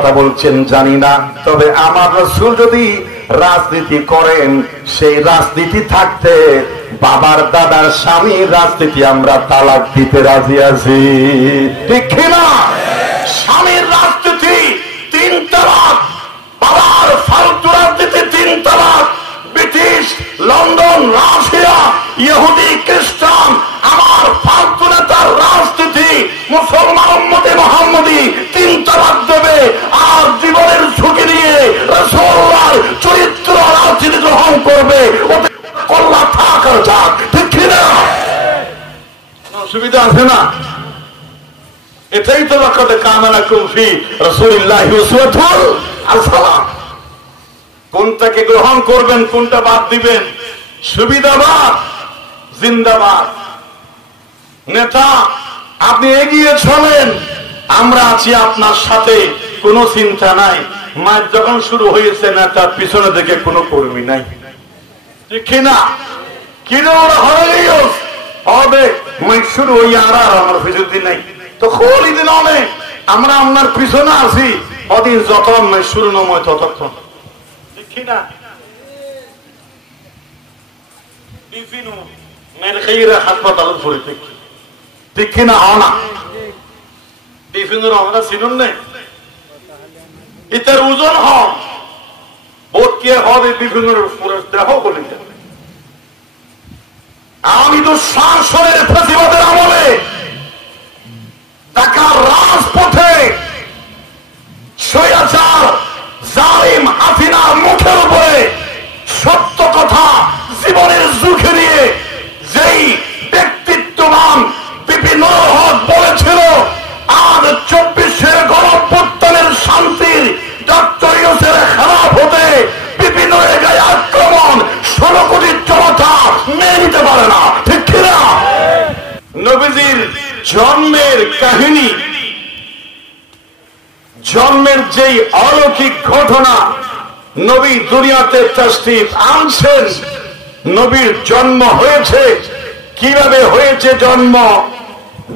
কথা বলছেন জানি না, তবে আমার রাসূল যদি রাজনীতি করেন, সেই রাজনীতি থাকতে বাবার দাদার স্বামীর রাজনীতি আমরা তালাক দিতে রাজি আছি, ঠিক কিনা? স্বামীর রাজনীতি 3 তালাক, বাবার ফালতু রাজনীতি 3 তালাক। ব্রিটিশ, লন্ডন, রাশিয়া, ইহুদি, খ্রিস্টান আমার ফালতু নেতার রাজনীতি, মুসলমান উম্মতে মুহাম্মদী 3 তালাক দেবে। আর জীবনের ঝুঁকি নিয়ে রাসূলুল্লাহর চরিত্র রাজনীতি গ্রহণ করবে, ওতে কল্লা থাক আর যাক, ঠিক কিনা? অসুবিধা আছে না? এটাই তো লাকাদ কানা লাকুম ফি রাসূলিল্লাহি উসওয়াতুন হাসানাহ। কোনটাকে গ্রহণ করবেন, কোনটা বাদ দিবেন? সুবিধাবাদ জিন্দাবাদ। নেতা আপনি এগিয়ে চলেন, আমরা আছি আপনার সাথে, কোনো চিন্তা নাই। মাঠ যখন শুরু হয়েছে নেতার পিছনে থেকে কোনো কর্মী নাই, ঠিক কিনা? কিনা ওরা হবে মাঠ শুরু হই আর আমার পিছন দিন নাই তো খোলি দিন অনেক, আমরা আপনার পিছনে আছি অদিন যতক্ষণ মাঠ শুরু নয় ততক্ষণ, ঠিক কিনা? বিভিন্ন মেরখাইরা হাসপাতালে ভরে থেকে, ঠিক কিনা? না বিভিন্ন আমরা চিনুন নেই, এটার ওজন হন বোধ কে হবে বিভিন্ন দেহ বলে। আমি তো শাসনের প্রতিবাদের আমলে ঢাকার রাজপথে স্বৈরাচার জালিম হাসিনার মুখের উপরে সত্য কথা জীবনের ঝুঁকি নিয়ে যেই ব্যক্তিত্ববান বিপিন হক বলেছিল, আজ 24-এর গণঅভ্যুত্থানের শান্তির ডক্টর ইউনূসের খেলাফ হতে বিপিনের গায়ে আক্রমণ 16 কোটি জনতা মেনে নিতে পারে না, ঠিক কিনা? নবীজির জন্মের কাহিনী, জন্মের যেই অলৌকিক ঘটনা, নবী দুনিয়াতে তাশরীফ আনছেন, নবীর জন্ম হয়েছে কিভাবে হয়েছে, জন্ম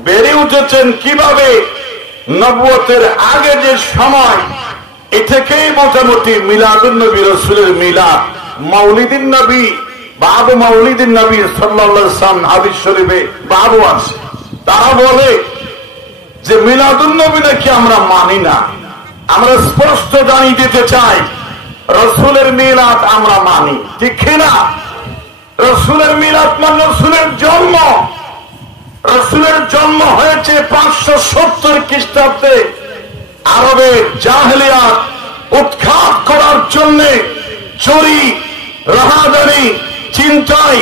বেড়ে উঠেছেন কিভাবে, নবুয়তের আগে যে সময়, এ থেকেই মোটামুটি মিলাদুন নবী, রাসূলের মিলাদ, মাউলিদিন নবী, বাবু মাউলিদিন নবী সাল্লাল্লাহু আলাইহি ওয়াসাল্লাম হাদিস শরীফে বাবু আছে। তারা বলে যে মিলাদুন নবী নাকি আমরা মানি না। আমরা স্পষ্ট জানিয়ে দিতে চাই, রাসূলের মিলাদ আমরা মানি, ঠিক কিনা? রাসূলের মিলাদ মানে রাসূলের জন্ম। রাসূলের জন্ম হয়েছে 570 খ্রিস্টাব্দে। আরবের জাহেলিয়াত উৎখাত করার জন্য চুরি, রাহাজানি, চিন্তাই,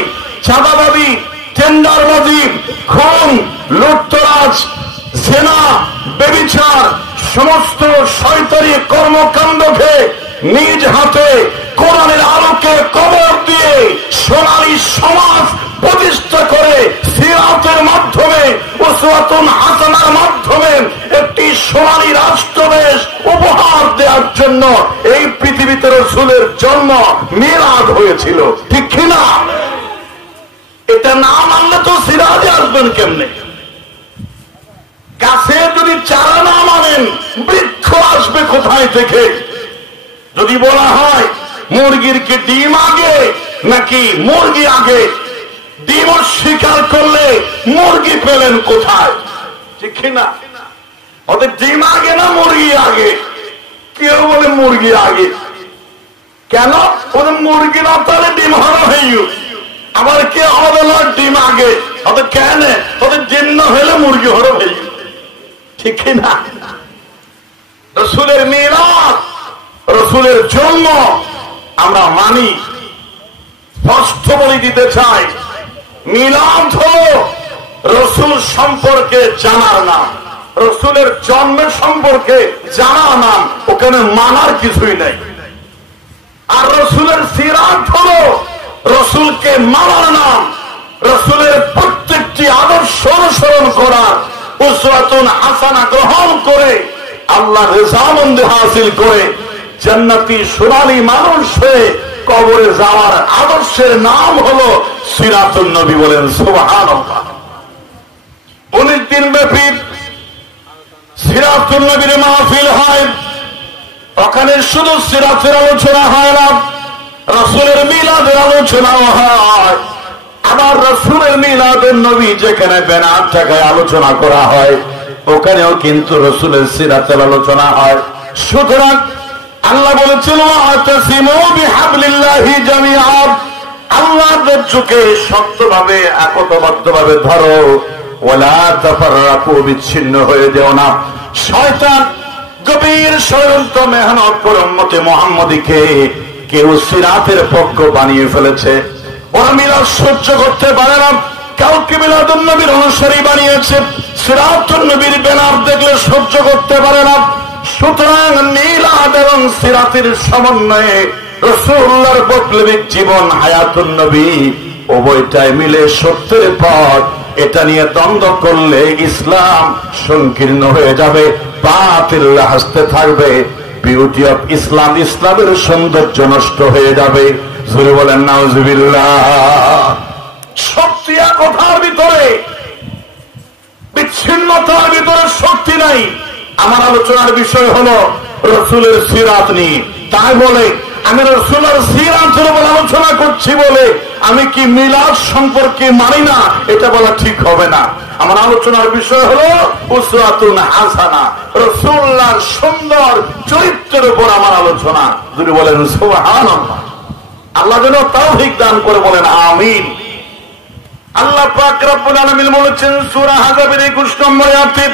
চাঁদাবাজি, টেন্ডারবাজি, খুন, লুটতরাজ, জেনা, ব্যভিচার সমস্ত শয়তানি কর্মকাণ্ডকে নিজ হাতে কোরআনের আলোকে কবর দিয়ে সোনালী সমাজ প্রতিষ্ঠা করে সিরাতের মাধ্যমে, উসওয়াতুন হাসানার মাধ্যমে একটি সোনালী রাষ্ট্রদেশ উপহার দেওয়ার জন্য এই পৃথিবীতে রাসূলের জন্ম মিলাদ হয়েছিল, ঠিক কিনা? এটা না মানলে তো সিরাজে আসবেন কেমনে? গাছে যদি চারা না মানেন, বৃক্ষ আসবে কোথায় থেকে? যদি বলা হয় মুরগির কি ডিম আগে নাকি মুরগি আগে, ডিম স্বীকার করলে মুরগি পেলেন কোথায়, ঠিক না? ওদের ডিম আগে না মুরগি আগে? কেউ বলে মুরগি আগে। কেন? ওদের মুরগি না তাহলে ডিম হারা হয়ে, আবার কে হবে না ডিম আগে, ওদের কেন ওদের ডিম না হলে মুরগি হরা হয়ে, ঠিক না? রাসূলের মিলাদ, রাসূলের জন্ম আমরা মানি। স্পষ্ট বলে দিতে চাই, মিলাদ হলো রাসূল সম্পর্কে জানার নাম, রাসূলের জন্মের সম্পর্কে জানার নাম, ওখানে মানার কিছুই নাই। আর রাসূলের সিরাত হলো রাসূলকে মানার নাম, রাসূলের প্রত্যেকটি আদর্শ অনুসরণ করার, উসওয়াতুন হাসানা গ্রহণ করে আল্লাহর রেজামন্দি হাসিল করে জান্নাতি সোনালী মানুষ হয়ে কবরে যাওয়ার আদর্শের নাম হলো সিরাতুন নবী। বলেন সুবহানাল্লাহ। 19 দিন ব্যাপী সিরাতুন নবীর মাহফিল হয় এখানে শুধু সিরাতের আলোচনা হয় না, রাসূলের মিলাদের আলোচনাও হয়। আবার রাসূলের মিলাদুন নবী যেখানে বেনার টাকায় আলোচনা করা হয়, ওখানেও কিন্তু রাসূলের সিরাতের আলোচনা হয়। সুতরাং আল্লাহ বলেছিল ওয়াতাসিমু বিহাবলিল্লাহি জামিআন, আল্লাহর রজ্জুকে শক্তভাবে একতাবদ্ধভাবে ধরো, ওয়ালা তাফাররাকু, বিচ্ছিন্ন হয়ে যেও না। শয়তান গভীর ষড়যন্ত্র মেহনত করে উম্মতে মুহাম্মদীকে কেউ সিরাতের পক্ষ বানিয়ে ফেলেছে। ওরা মিলাদ সহ্য করতে পারে না, কাউকে মিলাদুন নবীর অনুসারী বানিয়েছে, সিরাতুন নবীর ব্যানার দেখলে সহ্য করতে পারে না। সুতরাং মিলাদ এবং সিরাতের সমন্বয়ে রাসূলুল্লাহর বৈপ্লবিক জীবন হায়াতুন নবী উভয়টাই মিলে সত্যের পথ। এটা নিয়ে দ্বন্দ্ব করলে ইসলাম সংকীর্ণ হয়ে যাবে, বাতিল হাসতে থাকবে, বিউটি অফ ইসলাম, ইসলামের সৌন্দর্য নষ্ট হয়ে যাবে। জোরে বলেন নাউজুবিল্লাহ। শক্তি একতার ভিতরে, বিচ্ছিন্নতার ভিতরে শক্তি নাই। আমার আলোচনার বিষয় হলো রাসূলের সিরাত নিয়ে। তাই বলে আমি রাসূলের সিরাতের উপর আলোচনা করছি বলে আমি কি মিলাদ সম্পর্কে মানি না, এটা বলা ঠিক হবে না। আমার আলোচনার বিষয় হলো উসওয়াতুন হাসানা, রাসূলুল্লাহর সুন্দর চরিত্রের উপর আমার আলোচনা। যদি বলেন সুবহানাল্লাহ, আল্লাহ যেন তাওফিক দান করে বলেন আমিন। আল্লাহ পাক রব্বুল আলামিন বলেছেন সূরা আহজাবের 21 নম্বর আয়াতে,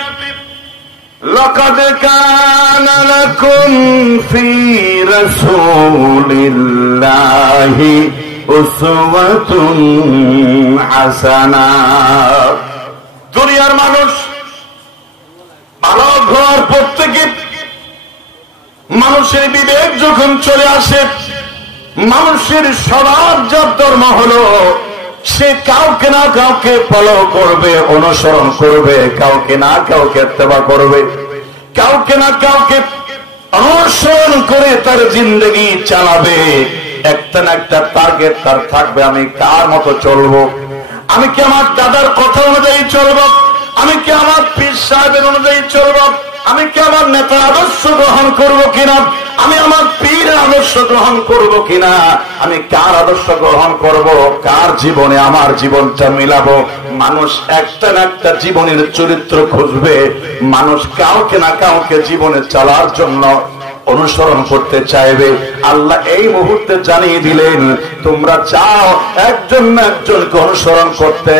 লাকাদ কানা লাকুম ফি রাসূলিল্লাহি উসওয়াতুন হাসানাহ। দুনিয়ার মানুষ ভালো ঘর প্রত্যেকে, মানুষের বিবেক যখন চলে আসে, মানুষের স্বভাব ধর্ম হলো সে কাউকে না কাউকে ফলো করবে, অনুসরণ করবে, কাউকে না কাউকে ইত্তেবা করবে, কাউকে না কাউকে অনুসরণ করে তার জিন্দেগি চালাবে। একটা না একটা টার্গেট তার থাকবে, আমি কার মতো চলবো, আমি কি আমার দাদার কথা অনুযায়ী চলবো, আমি কি আমার পীর সাহেবের অনুযায়ী চলবো, আমি কি আমার নেতার আদর্শ গ্রহণ করবো কিনা, আমি আমার পীরের আদর্শ গ্রহণ করব কিনা, আমি কার আদর্শ গ্রহণ করব, কার জীবনে আমার জীবনটা মিলাবো। মানুষ একটা না একটা জীবনের চরিত্র খুঁজবে, মানুষ কাউকে না কাউকে জীবনে চলার জন্য অনুসরণ করতে চাইবে। আল্লাহ এই মুহূর্তে জানিয়ে দিলেন তোমরা চাও একজন না একজনকে অনুসরণ করতে,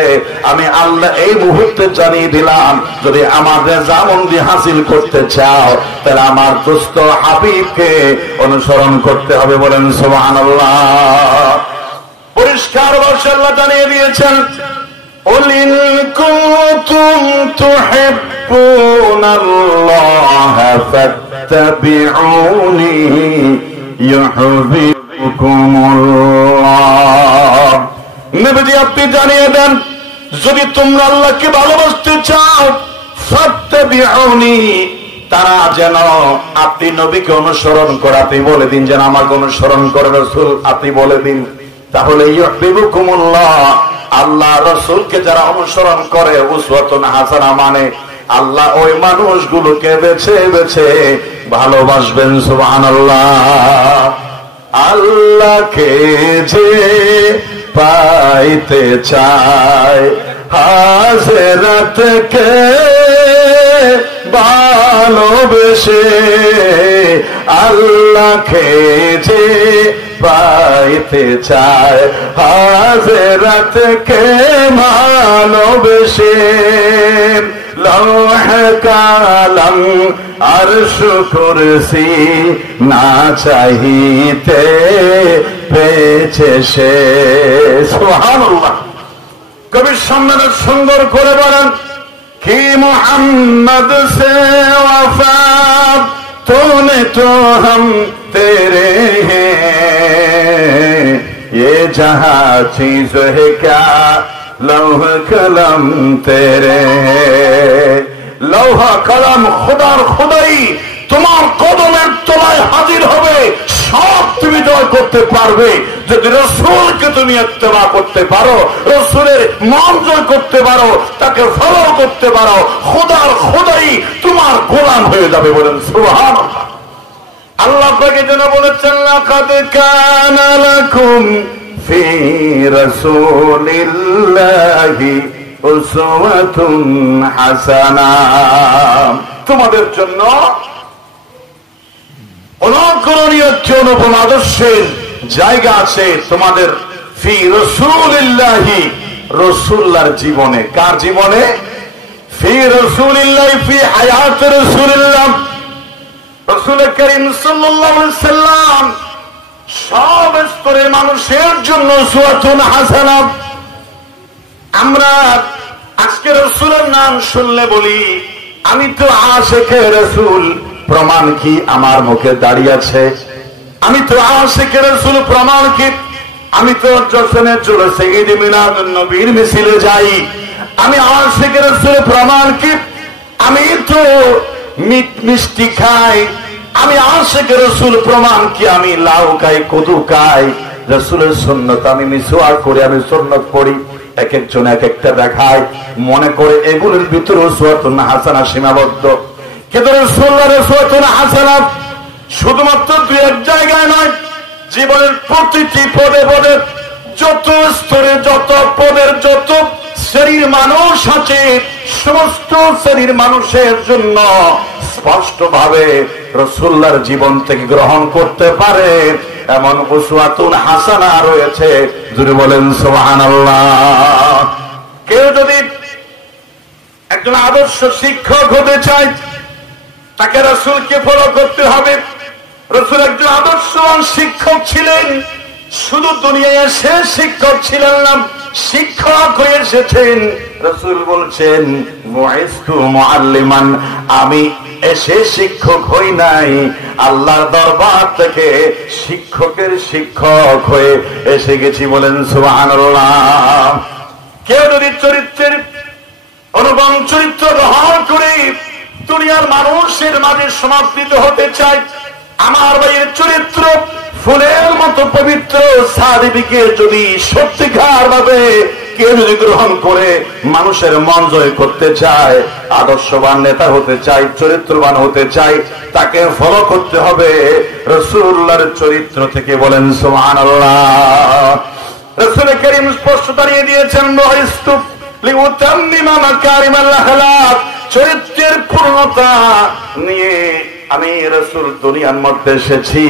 আমি আল্লাহ এই মুহূর্তে জানিয়ে দিলাম যদি আমার রেজামন্দি হাসিল করতে চাও তাহলে আমার দোস্ত হাবিবকে অনুসরণ করতে হবে। বলেন সুবহানাল্লাহ। পরিষ্কার ভাষায় আল্লাহ জানিয়ে দিয়েছেন قل إن كنتم تحبون الله فاتبعوني يحببكم الله। নবীজি আপনি জানিয়ে দেন যদি তোমরা আল্লাহকে ভালোবাসতে চাও ফাত্তাবিউনি, তারা যেন আপনি নবীকে অনুসরণ করে, আপনি বলে দিন যেন আমাকে অনুসরণ করে রাসূল, আপনি বলে দিন, তাহলে ইউহিব্বুকুমুল্লাহ, আল্লাহ রাসূলকে যারা অনুসরণ করে, উসওয়াতুন হাসানা মানে আল্লাহ ওই মানুষগুলোকে বেছে বেছে ভালোবাসবেন। সুবহানাল্লাহ। আল্লাহকে যে পাইতে চায় হাজরাতকে ভালোবেসে, আল্লাহকে যে পাইতে চায় হাজরাতকে ভালোবেসে, লৌহ কালাম আরশ কুরসি না চাহিতে পেয়েছে সে। সুবহানাল্লাহ। কবি সম্মানের সুন্দর করে বলেন কি মোহাম্মদ সে ওয়াফা तूने तो हम तेरे हैं, ये जहां चीज है क्या लौह कलम तेरे। লৌহ কলম খোদার খোদাই তোমার কদমের তলায় হাজির হবে, সব তুমি জয় করতে পারবে যদি রাসূলকে তুমি ইত্তেবা করতে পারো, রাসূলের মন জয় করতে পারো, তাকে ফলো করতে পারো, খোদার খোদাই তোমার গোলাম হয়ে যাবে। বলেন সুবহানাল্লাহ। আল্লাহ আগে যেন বলেছেন লাকাদ কানা লাকুম ফি রাসূলিল্লাহি উসওয়াতুন হাসানাহ, তোমাদের জন্য অনুকরণীয় অনুপম আদর্শের জায়গা আছে তোমাদের ফি রাসূলিল্লাহি, রাসূলুল্লাহর জীবনে। কার জীবনে? ফি রাসূলিল্লাহি ফি হায়াত রাসূলিল্লাহ, রাসূল করিম সাল্লাল্লাহু আলাইহি সাল্লাম সব স্তরের মানুষের জন্য উসওয়াতুন হাসানাহ। আমরা আজকে রাসূলের নাম শুনলে বলি আমি তো আশিকে রাসূল, প্রমাণ কি? আমার মুখে দাঁড়িয়ে আছে। আমি তো আশিকে রাসূল, প্রমাণ কি? আমি তো জশ্নে জুলুসে ঈদ মিলাদুন নবীর মিছিলে যাই। আমি আশিকে রাসূল, প্রমাণ কি? আমি তো মিট মিষ্টি খাই। আমি আশিকে রাসূল, প্রমাণ কি? আমি লাউ খাই, কদু খাই। রাসূলের সুন্নাত আমি মিসওয়াক করি, আমি সুন্নাত পড়ি। এক একজন এক একটা দেখায়, মনে করে এগুলোর ভিতরে উসওয়াতুন হাসানাহ সীমাবদ্ধ। কিন্তু রাসূলুল্লাহর উসওয়াতুন হাসানাহ শুধুমাত্র দুই এক জায়গায় নয়, জীবনের প্রতিটি পদে পদে, যত স্তরে, যত পদের, যত শ্রেণীর মানুষ আছে, সমস্ত শ্রেণীর মানুষের জন্য স্পষ্ট ভাবে রাসূলুল্লাহর জীবন থেকে গ্রহণ করতে পারে এমন উসওয়াতুন হাসানাহ রয়েছে। যদি বলেন সুবহানাল্লাহ। কেউ যদি একজন আদর্শ শিক্ষক হতে চায়, তাকে রাসূলকে ফলো করতে হবে। রাসূল একজন আদর্শবান শিক্ষক ছিলেন, শুধু দুনিয়ায় এসে শিক্ষক ছিলেন না, শিক্ষক হয়ে এসেছেন। রাসূল বলছেন বুইস্তু মুআল্লিমান, আমি এসে শিক্ষক হই নাই, আল্লাহর দরবার থেকে শিক্ষকের শিক্ষক হয়ে এসে গেছি। বলেন সুবহানাল্লাহ। কেউ যদি চরিত্রের অনুপম চরিত্র গ্রহণ করে দুনিয়ার মানুষের মাঝে সমাদৃত হতে চায়, আমার ভাইয়ের চরিত্র ফুলের মতো পবিত্র সাদিকে যদি সত্যিকার ভাবে কেউ যদি গ্রহণ করে মানুষের মন জয় করতে চায়, আদর্শবান নেতা হতে চায়, চরিত্রবান হতে চায়, তাকে ফলো করতে হবে রাসূলুল্লাহর চরিত্র থেকে। বলেন সুবহানাল্লাহ। রাসূল করিম স্পষ্ট দাঁড়িয়ে দিয়েছেন বুইস্তু লিউতাম্মিমা মাকারিমাল আখলাক, চরিত্রের পূর্ণতা নিয়ে আমি রাসূল দুনিয়ার মধ্যে এসেছি।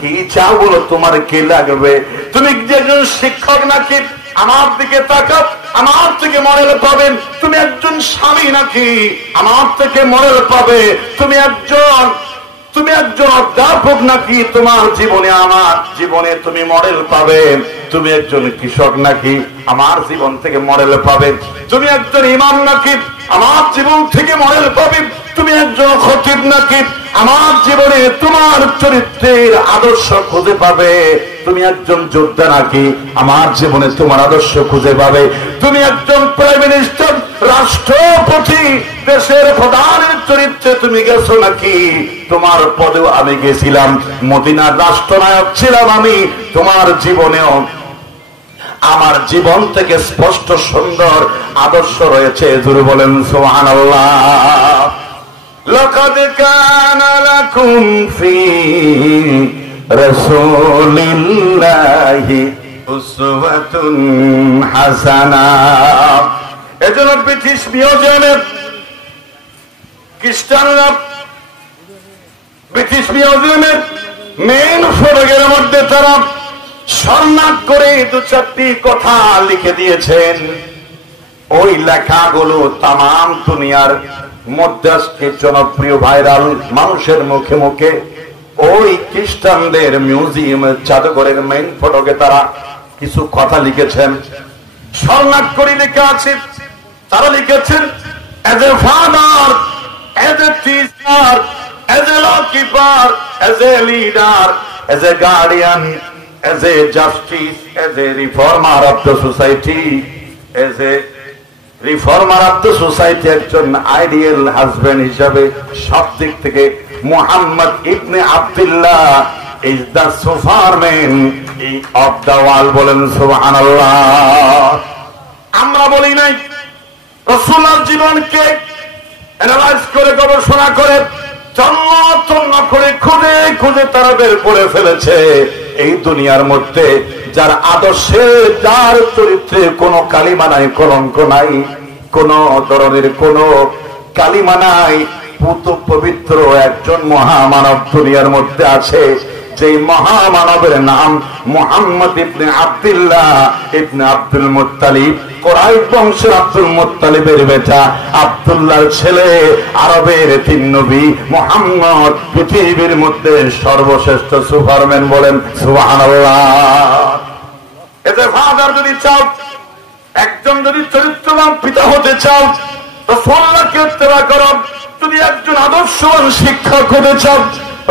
কি চাও বলো, তোমার কি লাগবে? তুমি একজন শিক্ষক নাকি? আমার দিকে তাকাও, আমার থেকে মডেল পাবেন। তুমি একজন স্বামী নাকি? আমার থেকে মডেল পাবে। তুমি একজন অধ্যাপক নাকি? তোমার জীবনে, আমার জীবনে তুমি মডেল পাবে। তুমি একজন কৃষক নাকি? আমার জীবন থেকে মডেল পাবে। তুমি একজন ইমাম নাকি? আমার জীবন থেকে মডেল পাবে। তুমি একজন খতিব নাকি? আমার জীবনে তোমার চরিত্রের আদর্শ খুঁজে পাবে। তুমি একজন যোদ্ধা নাকি? আমার জীবনে তোমার আদর্শ খুঁজে পাবে। তুমি একজন প্রাইম মিনিস্টার, রাষ্ট্রপতি, দেশের প্রধানের চরিত্রে তুমি গেছো নাকি? তোমার পদেও আমি গেছিলাম, মদিনার রাষ্ট্রনায়ক ছিলাম আমি। তোমার জীবনেও আমার জীবন থেকে স্পষ্ট সুন্দর আদর্শ রয়েছে। জোরে বলেন সুবহানাল্লাহ। লাকাদ কানা লাকুম ফি রাসূলিল্লাহি উসওয়াতুন হাসানাহ। এজন্য ব্রিটিশ মিউজিয়ামের খ্রিস্টানরা ব্রিটিশ মিউজিয়ামের মেইন ফটকের মধ্যে তারা স্বর্ণাক করে দু চারটি কথা লিখে দিয়েছেন। ওই লেখাগুলো তামাম দুনিয়ার মধ্যে আজকে জনপ্রিয়, ভাইরাল, মানুষের মুখে মুখে। ওই খ্রিস্টানদের মিউজিয়ামের জাদুঘরের মেইন ফটকে তারা কিছু কথা লিখেছেন, স্বর্ণাক করে লেখা আছে। তারা লিখেছেন, as a father, as a teacher, as a law keeper, as a leader, as a guardian, as a justice, as a reformer of the society, as a reformer of the society, একজন ideal husband হিসাবে সব দিক থেকে মুহাম্মদ ইবনে Abdullah is the superman of the world। বলেন সুবহানাল্লাহ। আমরা বলি নাই, রাসূলের জীবনকে অ্যানালাইজ করে, গবেষণা করে তন্ন করে খুঁজে খুঁজে তারা বের করে ফেলেছে এই দুনিয়ার মধ্যে যার আদর্শে, যার চরিত্রে কোনো কালিমা নাই, কলঙ্ক নাই, কোন ধরনের কোন কালিমা নাই, পুত পবিত্র একজন মহামানব দুনিয়ার মধ্যে আছে। যে মহামানবের নাম মুহাম্মদ ইবনে আব্দুল্লাহ ইবনে আব্দুল মুত্তালিব, কুরাইশ বংশের আব্দুল মুত্তালিবের বেটা, আব্দুল্লাহর ছেলে, আরবের তিন নবী মুহাম্মদ, পৃথিবীর মধ্যে সর্বশ্রেষ্ঠ সুপারম্যান। বলেন সুবহানাল্লাহ। এতে ফাদার যদি চাও, একজন যদি চরিত্রবান পিতা হতে চাও, রাসূলুল্লাহকে ইত্তেবা করো। যদি একজন আদর্শবান শিক্ষক হতে চাও,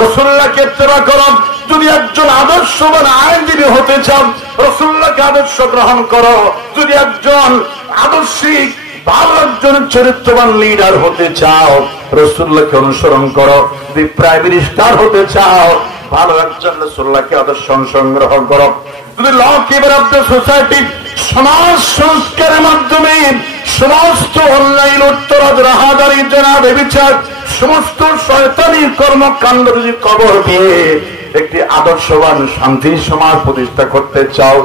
রাসূলুল্লাহকে ইত্তেবা করো। যদি একজন আদর্শবান আইনজীবী হতে চাও, রাসূলুল্লাহকে আদর্শ গ্রহণ করো। যদি একজন আদর্শিক ভালো একজন চরিত্রবান লিডার হতে চাও, রাসূলুল্লাহকে অনুসরণ করো। যদি প্রাইম মিনিস্টার হতে চাও, ভালো একজন রাসূলুল্লাহকে আদর্শ সংগ্রহ করো। যদি ল কিপার অফ দ্য সোসাইটি, সমাজ সংস্কারের মাধ্যমে সমস্ত অনলাইন উত্তরাজ রাহাদারি জনাব বিচার সমস্ত শয়তানি কর্মকাণ্ড যদি কবর দিয়ে একটি আদর্শবান শান্তির সমাজ প্রতিষ্ঠা করতে চাও,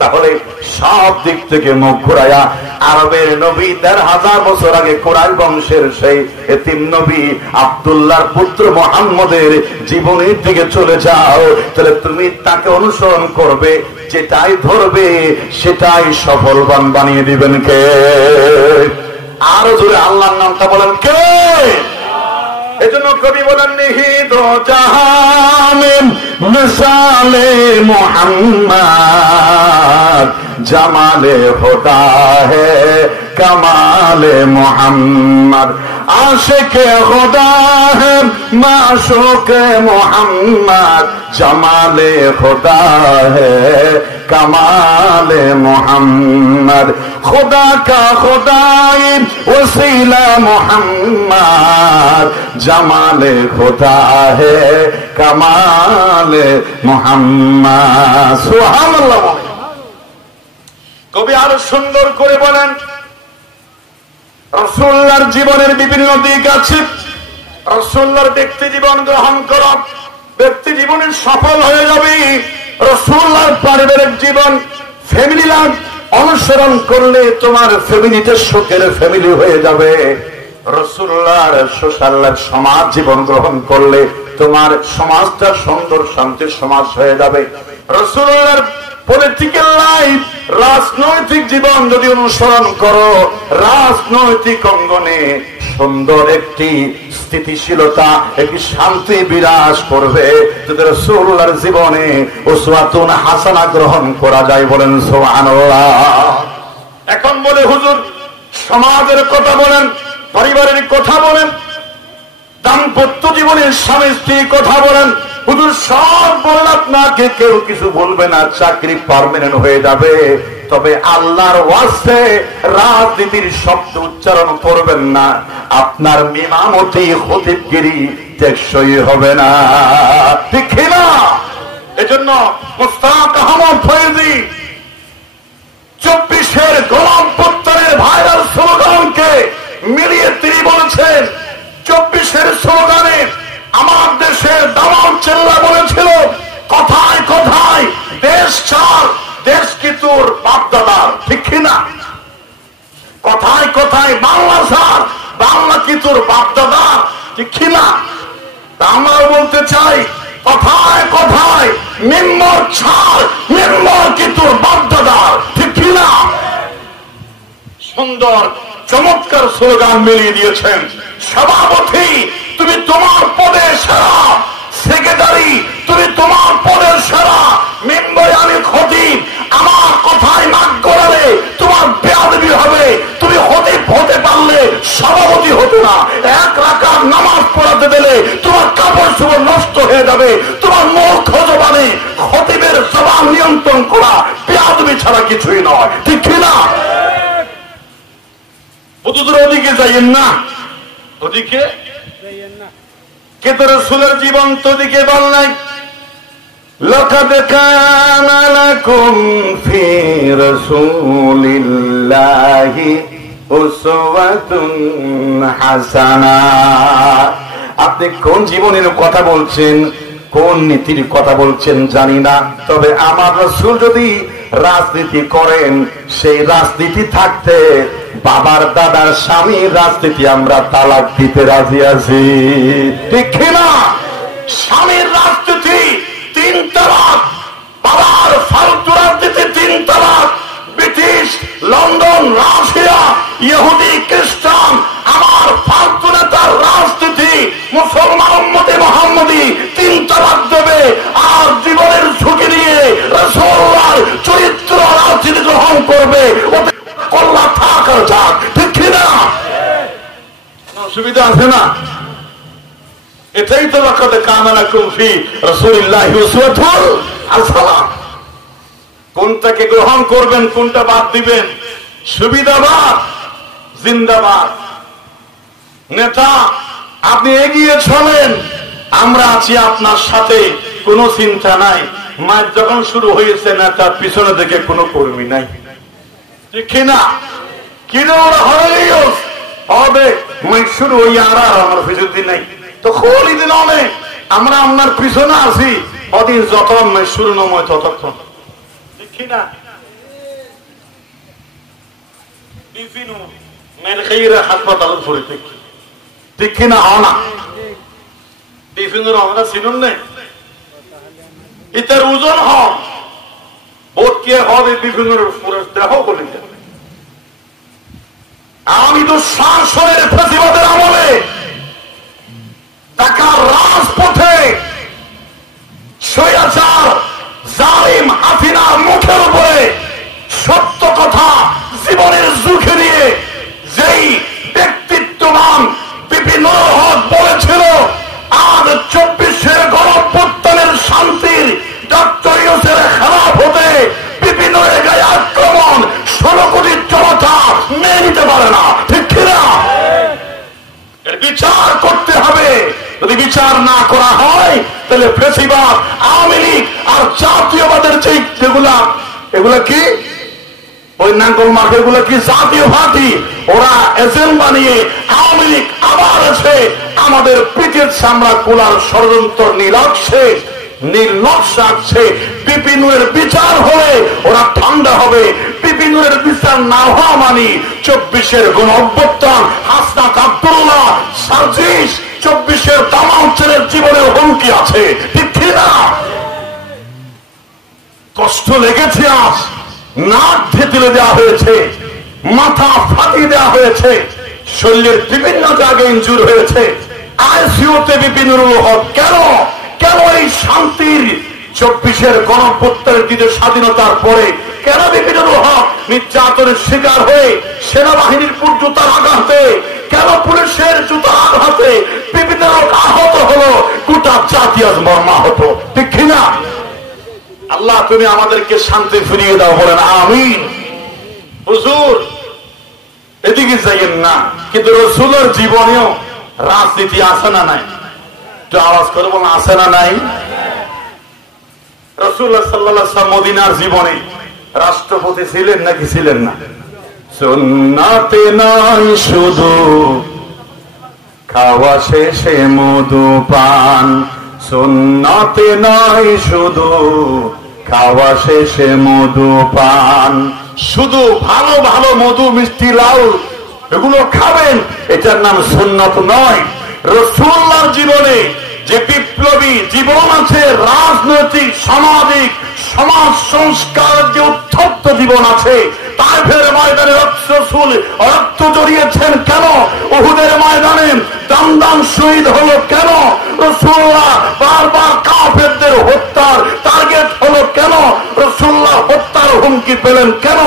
তাহলে সব দিক থেকে মুখ ঘুরাইয়া আরবের নবী ১৫০০ বছর আগে কুরাইশ বংশের সেই এতিম নবী আব্দুল্লাহর পুত্র মুহাম্মদের জীবনের দিকে চলে যাও। তাহলে তুমি তাকে অনুসরণ করবে, যেটাই ধরবে সেটাই সফলবান বানিয়ে দিবেন কে? আরো জোরে আল্লাহর নামটা বলেন কে? এজন্য কবি বলেন নিহিত জাহানে মিসালে মুহাম্মদ, জামালে খোদা হে কমালে মুহাম্মদ, আশিকে খোদা হে মাশুকে মুহাম্মদ, জামালে খোদা হে कमाले मोहम्मद, खुदा का खुदाई वसीला मोहम्मद, जमाले खुदा है कमाले मोहम्मद। सुबहानाल्लाह। কবি আরো সুন্দর করে বলেন, রাসূলুল্লাহর জীবনের বিভিন্ন দিক আছে। রাসূলুল্লাহর ব্যক্তি জীবন গ্রহণ করো, ব্যক্তি জীবনে সফল হয়ে যাবে। রাসূলুল্লাহর পারিবারিক জীবন, ফ্যামিলি লাইফ অনুসরণ করলে তোমার ফ্যামিলিতে সুখের ফ্যামিলি হয়ে যাবে। রাসূলুল্লাহর সোশ্যাল লাইফ, সমাজ জীবন গ্রহণ করলে তোমার সমাজটা সুন্দর শান্তির সমাজ হয়ে যাবে। রাসূলুল্লাহর পলিটিক্যাল লাইফ, রাজনৈতিক জীবন যদি অনুসরণ করো, রাজনৈতিক অঙ্গনে সুন্দর একটি স্থিতিশীলতা, একটি শান্তি বিরাজ করবে। যদি রাসূলুল্লাহর জীবনে উসওয়াতুন হাসানা গ্রহণ করা যায়, বলেন সুবহানাল্লাহ। এখন বলে হুজুর সমাজের কথা বলেন, পরিবারের কথা বলেন, দাম্পত্য জীবনের স্বামী স্ত্রীর কথা বলেন, হুজুর সব বলেন, আপনাকে কেউ কিছু বলবে না, চাকরি পার্মানেন্ট হয়ে যাবে। তবে আল্লাহর ওয়াস্তে রাজনীতির শব্দ উচ্চারণ করবেন না, আপনার ইমামতি খতিবগিরি টেকসই হবে না, ঠিক না? এজন্য মুস্তাক আহমদ ফয়েজী ২৪-এর গোলাম পত্তরের ভাইরাল স্লোগানকে মিলিয়ে তিনি বলেছেন, ২৪-এর স্লোগানে আমার দেশের দালাল চেল্লা বলেছিল, কথায় কথায় দেশ ছাড়, দেশ কি তোর বাপদাদার, ঠিক না? কথায় কথায় বাংলা ছাড়, বাংলা কি তোর বাপদাদার, ঠিক না? আমরা বলতে চাই, কথায় কথায় মেম্বর ছাড়, মেম্বর কি তোর বাপদাদার, ঠিক না? সুন্দর চমৎকার স্লোগান মিলিয়ে দিয়েছেন। সভাপতি তুমি তোমার পদে সেরা, সেক্রেটারি তুমি তোমার পদের সেরা, মেম্বার আমি খতিব, আমার কথায় নাক গলালে তোমার বেয়াদবি হবে। তুমি খতিব হতে পারলে সভাপতি হতো না, এক রাকাত নামাজ পড়াতে দিলে তোমার কাপড় চোপড় নষ্ট হয়ে যাবে। তোমার মুখ জবানে খতিবের জবান নিয়ন্ত্রণ করা বেয়াদবি ছাড়া কিছুই নয়, ঠিক না? ওদিকে যাইয়েন না, ওদিকে কিন্তু রাসূলের জীবন তো দিকে বললেন, লাকাদ কানা লাকুম ফি রাসূলিল্লাহি উসওয়াতুন হাসানাহ। আপনি কোন জীবনের কথা বলছেন, কোন নীতির কথা বলছেন জানি না, তবে আমার রাসূল যদি রাজনীতি করেন, সেই রাজনীতি থাকতে বাবার দাদার স্বামী রাজনীতি আমরা তালাক দিতে রাজি আছি, ঠিক কিনা? স্বামীর রাজনীতি 3 তালাক, বাবার ফালতু রাজনীতি 3 তালাক। ব্রিটিশ, লন্ডন, রাশিয়া, ইহুদি, খ্রিস্টান আমার ফালতু নেতার রাজনীতি, মুসলমান উম্মতে মুহাম্মদী 3 তালাক দেবে আর জীবনের ঝুঁকি নিয়ে রাসূলুল্লাহর চরিত্র রাজনীতি গ্রহণ করবে। ওদের কল্লা থাক আর যাক, ঠিক কিনা? অসুবিধা আছে না? এটাই তো লাকাদ কানা লাকুম ফি রাসূলিল্লাহি উসওয়াতুন হাসানা। কোনটাকে গ্রহণ করবেন, কোনটা বাদ দিবেন? সুবিধাবাদ জিন্দাবাদ। নেতা আপনি এগিয়ে চলেন, আমরা আছি আপনার সাথে, কোনো চিন্তা নাই। মাঠ যখন শুরু হয়েছে নেতার পিছনে দেখে কোনো কর্মী নাই, ঠিক কিনা? কিনা ওরা হবে মাঠ শুরু হইয়া আর আমার পিছনে নাই তো খোলি দিন অনেক, আমরা আপনার পিছনে আছি অদিন যতক্ষণ মাঠ শুরু নয় ততক্ষণ, ঠিক কিনা? বিভিন্ন মের খেয়ে হাসপাতাল পড়ে দেখি, ঠিক কিনা? না বিভিন্ন আমরা চিনুন নেই, এটার ওজন হন ভোট কে হবে বিভিন্ন দেহ বলে। আমি তো শাসনের প্রতিবাদের আমলে ঢাকার রাজপথে স্বৈরাচার জালিম হাসিনার মুখের উপরে সত্য কথা জীবনের ঝুঁকি নিয়ে যেই ব্যক্তিত্ববান বিপিন হক বলেছিল আজ 24-এর গণঅভ্যুত্থানের শান্তির ডক্টর ইউনূসের খেলাফ হতে বিপিন গায়ে আক্রমণ 16 কোটি জনতা মেনে নিতে পারে না, ঠিক কিনা? এর বিচার করতে হবে। যদি বিচার না করা হয় তাহলে ফ্যাসিবাদ, আওয়ামী লীগ আর জাতীয়বাদের যেগুলা এগুলা কি ওই নাঙ্গল মাঠ, এগুলো কি জাতীয় পার্টি, ওরা এজেন্ট বানিয়ে আওয়ামী লীগ আবার আছে আমাদের পিঠের চামড়া কুলার ষড়যন্ত্র নির্লক্ষ্যে বিপিনের বিচার হয়ে ওরা ঠান্ডা হবে। বিপিনের বিচার না হওয়া মানে 24-এর গণঅভ্যুত্থান, হাসনাত আব্দুল্লাহ, সার্জিস, 24-এর তামাম ছেলের জীবনের হুমকি আছে, ঠিক কিনা? কষ্ট লেগেছে, আজ নাক থেতলে দেওয়া হয়েছে, মাথা ফাটিয়ে দেওয়া হয়েছে, শরীরের বিভিন্ন জায়গায় ইনজুর হয়েছে, আইসিইউতে বিপিনুর হক। কেন এই শান্তির 24-এর গণঅভ্যুত্থানের দ্বিতীয় স্বাধীনতার পরে কেন বিপিনুর হক নির্যাতনের শিকার হয়ে সেনাবাহিনীর জুতার আঘাতে, কেন পুলিশের জুতার আঘাতে বিপিনুর হক আহত হলো, গোটা জাতি আজ মর্মাহত, ঠিক কিনা? আল্লাহ তুমি আমাদেরকে শান্তি ফিরিয়ে দাও, বলেন আমিন। হুজুর এদিকে যাইয়েন না, কিন্তু রাসূলের জীবনেও রাজনীতি আছে না নাই? একটু আওয়াজ করে বলেন আছে না নাই? রাসূলুল্লাহ সাল্লাল্লাহু আলাইহি ওয়াসাল্লাম মদিনার জীবনে রাষ্ট্রপতি ছিলেন নাকি ছিলেন না? সুন্নাতে নাই শুধু খাওয়া শেষে মধু পান, সুন্নাতে নাই শুধু খাওয়া শেষে মধু পান। শুধু ভালো ভালো মধু, মিষ্টি, লাউ এগুলো খাবেন, এটার নাম সুন্নাত নয়। রাসূলুল্লাহর জীবনে যে বিপ্লবী জীবন আছে, রাজনৈতিক, সামাজিক, সমাজ সংস্কারের যে উত্তপ্ত জীবন আছে, তায়েফের ময়দানে রক্ত জড়িয়েছেন কেন? উহুদের ময়দানে দাম শহীদ হলো কেন? রাসূলুল্লাহ বারবার কাফেরদের হত্যার টার্গেট হলো কেন? রাসূলুল্লাহ হত্যার হুমকি পেলেন কেন?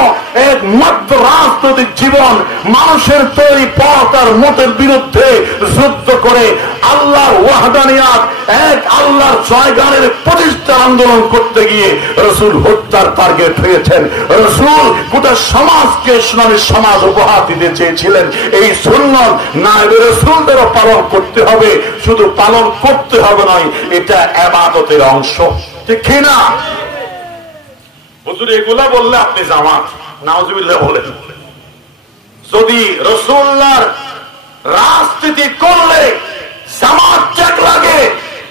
একমাত্র রাজনৈতিক জীবন মানুষের তৈরি পথ আর মতের বিরুদ্ধে যুদ্ধ করে আল্লাহর ওয়াহদানিয়াত, এক আল্লাহর জয়গানের প্রতিষ্ঠার আন্দোলন করতে গিয়ে রাসূল হত্যার টার্গেট হয়েছেন। রাসূল গোটা সমাজকে ইসলামী সমাজ উপহার দিতে চেয়েছিলেন। এই সুন্নাত নায়েবে রাসূলদেরও পালন করতে হবে, শুধু পালন করতে হবে নয়, এটা ইবাদতের অংশ, ঠিক কিনা? হুজুর এগুলা বললে আপনি জামাত, নাউজুবিল্লাহ বলেন। যদি রাসূলুল্লাহর রাজনীতি করলে জামাত ত্যাগ লাগে,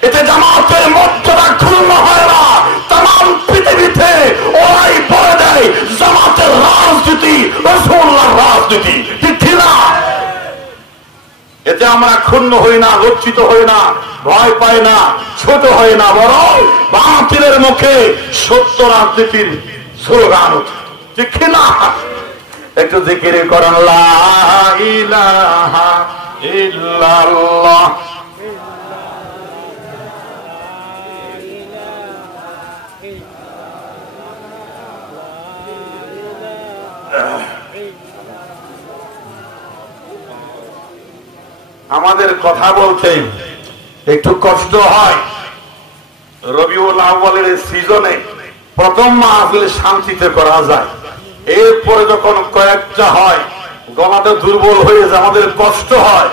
এতে জামাতের মর্যাদা ক্ষুণ্ণ হয় না। তাম পৃথিবীতে ওরাই বলে দেয় জামাতের রাজনীতি রাসূলুল্লাহর রাজনীতি, ঠিক না? এতে আমরা ক্ষুণ্ণ হই না, লজ্জিত হই না, ভয় পাই না, ছোট হই না, বরং বাতিলের মুখে সত্য রাজনীতির স্লোগান, ঠিক না? একটু জিকির করেন লা ইলাহা ইল্লাল্লাহ। আমাদের কথা বলতে একটু কষ্ট হয়। রবিউল আউয়ালের সিজনে প্রথম মাহফিল শান্তিতে করা যায়, এরপরে যখন কয়েকটা হয় গলাটা দুর্বল হয়ে যায়, আমাদের কষ্ট হয়।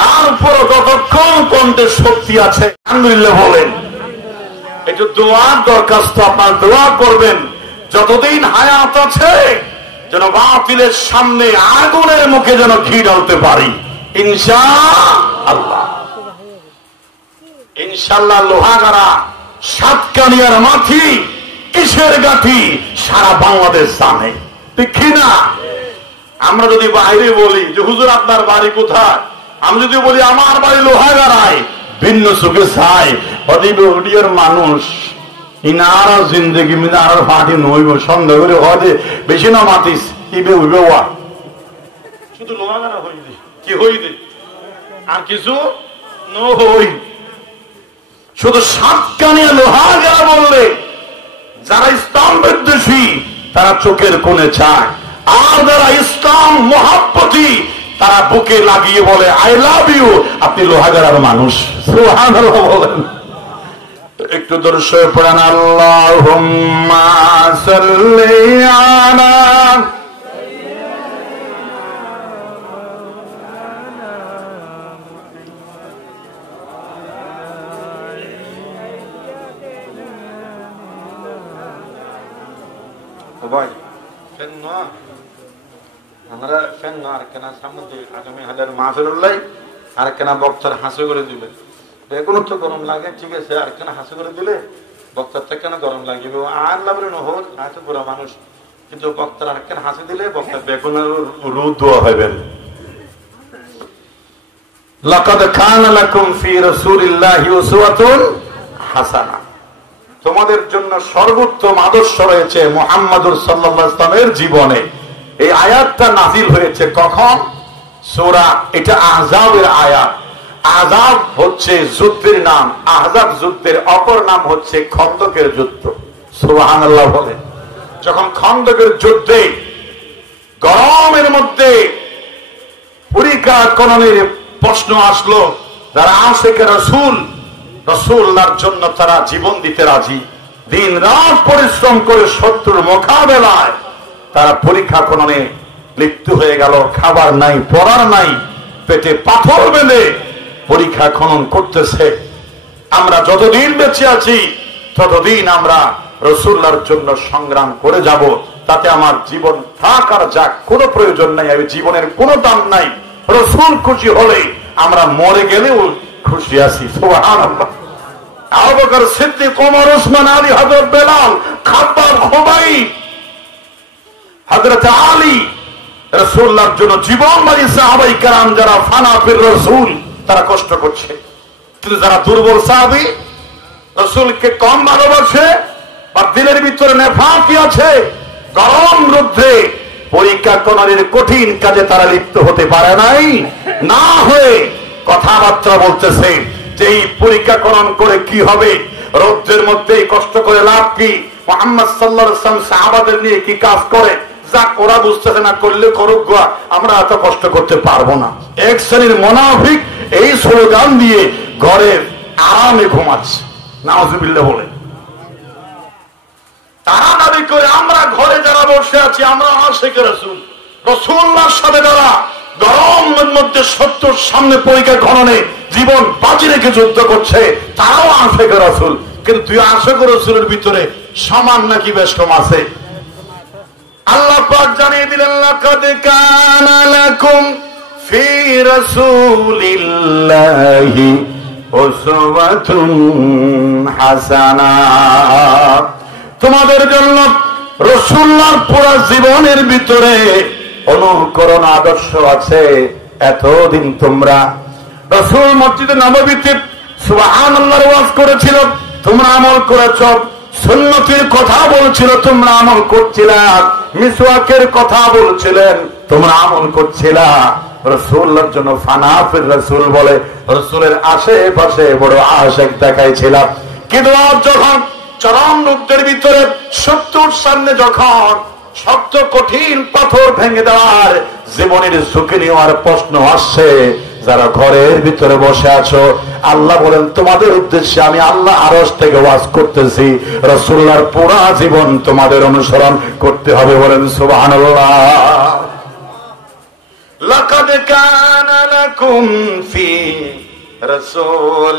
তারপর যতক্ষণ কণ্ঠে শক্তি আছে আলহামদুলিল্লাহ বলেন। একটু দোয়ার দরখাস্ত, আপনার দোয়া করবেন যতদিন হায়াত আছে যেন বাতিলের সামনে আগুনের মুখে যেন ঘি ঢালতে পারি, ইনশাআল্লাহ। ইনশাআল্লাহ লোহাগাড়া, সাতকানিয়ার মাটি, কিসের গাঠি সারা বাংলাদেশ জানে, ঠিক না? আমরা যদি বাইরে বলি যে হুজুর আপনার বাড়ি কোথায়, আমি যদি বলি আমার বাড়ি লোহাগাড়ায়, ভিন্ন চোখে চাই অদিবের মানুষ ইনারা জিন্দগি মিনার ফাটি নইব সন্দেহ করে হদে বেশি না মাতিস ইবে উইবে ওয়া শুধু লোহাগাড়া হইবে কি হইবে আর কিছু নই। শুধু সাতকানিয়া লোহাগাড়া বললে যারা ইসলাম বিদ্বেষী তারা চোখের কোণে চায়, আর যারা ইসলাম মহাব্বতী তারা বুকে লাগিয়ে বলে আই লাভ ইউ, আপনি লোহাগাড়ার মানুষ। সুবহানাল্লাহ বলেন। একটু দর্শক পড়েন আল্লাহুম্মা সাল্লি আলা ভাই ফেন না আমরা ফেন না আর কেনা সামনে আগামী হাজার মাহফিলুল্লাহ আর কেনা বক্তার হাসি করে দিবে, এখন তো গরম লাগে, ঠিক আছে আর কেন হাসি করে দিলে বক্তারটা কেন গরম লাগবে আর লাগবে না হোক আছে পুরা মানুষ, কিন্তু বক্তার আর কেন হাসি দিলে বক্তার বেগুনের রুদ দোয়া হইবেন। লাকাদ কানা লাকুম ফি রাসূলিল্লাহি উসওয়াতুন হাসানা, তোমাদের জন্য সর্বোত্তম আদর্শ রয়েছে মুহাম্মদুর সাল্লাল্লাহু আলাইহি ওয়াসাল্লামের জীবনে। এই আয়াতটা নাযিল হয়েছে কখন? সূরা, এটা আহজাবের আয়াত। আহজাব হচ্ছে যুদ্ধের নাম, আহজাব যুদ্ধের অপর নাম হচ্ছে খন্দকের যুদ্ধ। সুবহানাল্লাহ বলে। যখন খন্দকের যুদ্ধে গরমের মধ্যে পরিকাকরণের প্রশ্ন আসলো, যারা আশিকে রাসূল, রাসূলুল্লাহর জন্য তারা জীবন দিতে রাজি, দিন রাত পরিশ্রম করে শত্রুর মোকাবেলায় তারা পরীক্ষা খননে লিপ্ত হয়ে গেল। খাবার নাই, পড়ার নাই, পেটে পাথর বেঁধে পরীক্ষা খনন করতেছে। আমরা যতদিন বেঁচে আছি ততদিন আমরা রাসূলুল্লাহর জন্য সংগ্রাম করে যাব, তাতে আমার জীবন থাক আর যাক কোনো প্রয়োজন নাই, আমি জীবনের কোনো দাম নাই। রাসূল খুশি হলে আমরা মরে গেলেও খুশি আছি। সুবহানাল্লাহ। আবু বকর সিদ্দিক, ওমর, ওসমান, আলী, হযরত বেলাল, খাব্বাব, খুবাইব, হযরত আলী রাসূলুল্লাহর জন্য জীবন বাজি সাহাবায়ে কেরাম যারা ফানা ফির রাসূল তারা কষ্ট করছে, কিন্তু যারা দুর্বল সাহাবী রাসূলকে কম ভালোবাসে বা দিলের ভিতরে নেফাকি আছে, গরম রৌদ্রে পরীক্ষা করার কঠিন কাজে তারা লিপ্ত হতে পারে নাই, না হয়ে কথাবার্তা বলতেছে যে এই পরীক্ষাকরণ করে কি হবে, রৌদ্রের মধ্যে কষ্ট করে লাভ কি, মুহাম্মদ সাল্লাল্লাহু আলাইহি ওয়াসাল্লাম সাহাবাদের নিয়ে কি কাজ করে, যাক ওরা বুঝতেছে না, করলে করুক, আমরা এত কষ্ট করতে পারবো না। এক শ্রেণীর মুনাফিক এই স্লোগান দিয়ে ঘরে আরামে ঘুমাচ্ছে, নাউজুবিল্লাহ বলে। তারা দাবি করে আমরা ঘরে যারা বসে আছি আমরা আশিকে রাসূল, রাসূলুল্লাহর সাথে যারা গরমের মধ্যে শত্রুর সামনে পরীক্ষা খননে জীবন বাজি রেখে যুদ্ধ করছে তারাও আশিকে রাসূল। কিন্তু তুই আশিকে রাসূলের ভিতরে সমান নাকি বেশ কম আছে? আল্লাহ পাক জানিয়ে দিলেন লাকাদ কানা লাকুম ফি রাসূলিল্লাহি উসওয়াতুন হাসানা। তোমাদের জন্য রাসূলুল্লাহর পুরো জীবনের ভিতরে অনুকরণ আদর্শ আছে। এতদিন তোমরা রাসূল মসজিদে নববীতে সুবহানাল্লাহর ওয়াজ করেছিল, তোমরা আমল করেছ। সুন্নতের কথা বলছিল, তোমরা আমল করছিলা। মিসওয়াকের কথা বলছিলেন, তোমরা আমল করছিলা। রাসূলের জন্য ফানাফির রাসূল বলে রাসূলের আশেপাশে বড় আশিক দেখাইছিল। কিন্তু যখন চরম রূপের ভিতরে শত্রুর সামনে যখন শক্ত কঠিন পাথর ভেঙে দেওয়ার জীবনের ঝুঁকি নেওয়ার প্রশ্ন আসছে, যারা ঘরের ভিতরে বসে আছো, আল্লাহ বলেন তোমাদের উদ্দেশ্যে আমি আল্লাহ আরশ থেকে ওয়াজ করতেছি। রাসূলুল্লাহর পুরা জীবন তোমাদের অনুসরণ করতে হবে। বলেন সুবহানাল্লাহ। লাকাদ কানা লাকুম ফি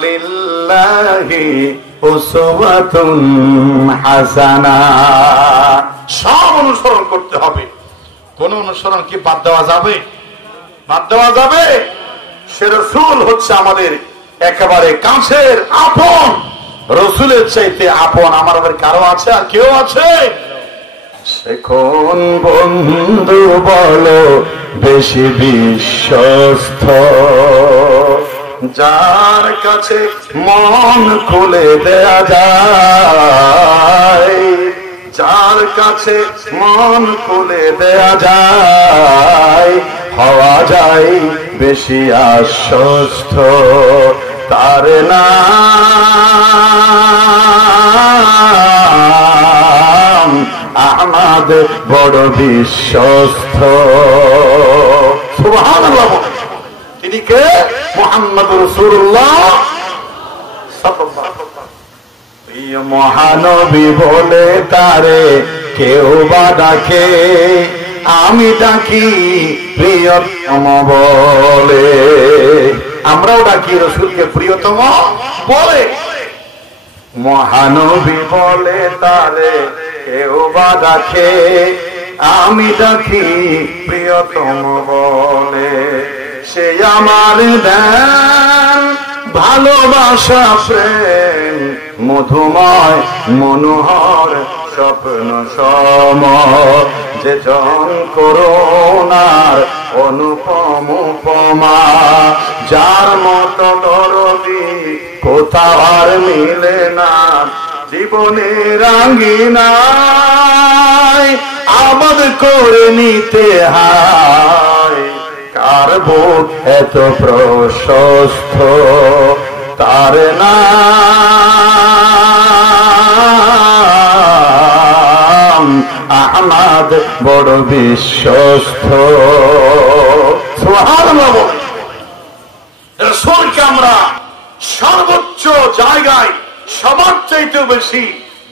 রাসূলিল্লাহি উসওয়াতুন হাসানা। সব অনুসরণ করতে হবে। কোন অনুসরণ কি বাদ দেওয়া যাবে? বাদ দেওয়া যাবে? সে রাসূল হচ্ছে আমাদের একেবারে কাছের আপন। রাসূলের চাইতে আপন আমাদের কারো আছে? আর কেউ আছে? সে কোন বন্ধু বলো বেশি বিশ্বস্ত, যার কাছে মন খুলে দেয়া যায়, যার কাছে মন খুলে দেয়া যায়, হওয়া যায় বেশি আশ্বস্ত। তার নাম আহমদ, বড় বিশ্বস্ত। সুবহানাল্লাহ। তিনি কে? মুহাম্মদ রাসূলুল্লাহ সাল্লাল্লাহু আলাইহি ওয়াসাল্লাম। প্রিয় মহানবী বলে তারে কেউ বা ডাকে, আমি ডাকি প্রিয়তম বলে। আমরাও ডাকি রাসূলকে প্রিয়তম বলে। মহানবী বলে তারে কেউ বা ডাকে, আমি ডাকি প্রিয়তম বলে। সে আমার দেন ভালোবাসা প্রেম, মধুময় মনোহর স্বপ্ন সম, যে জন করুণার অনুপম উপমা, যার মতো দরদি কোথাও আর মিলে না জীবনের আঙ্গিনায়। আবাদ করে নিতে হয় কার বুক এত প্রশস্ত, তার নাম আহমদ, বড় বিশ্বস্ত। সুবহানাল্লাহ। রাসূলকে আমরা সর্বোচ্চ জায়গায় সবার চাইতে বেশি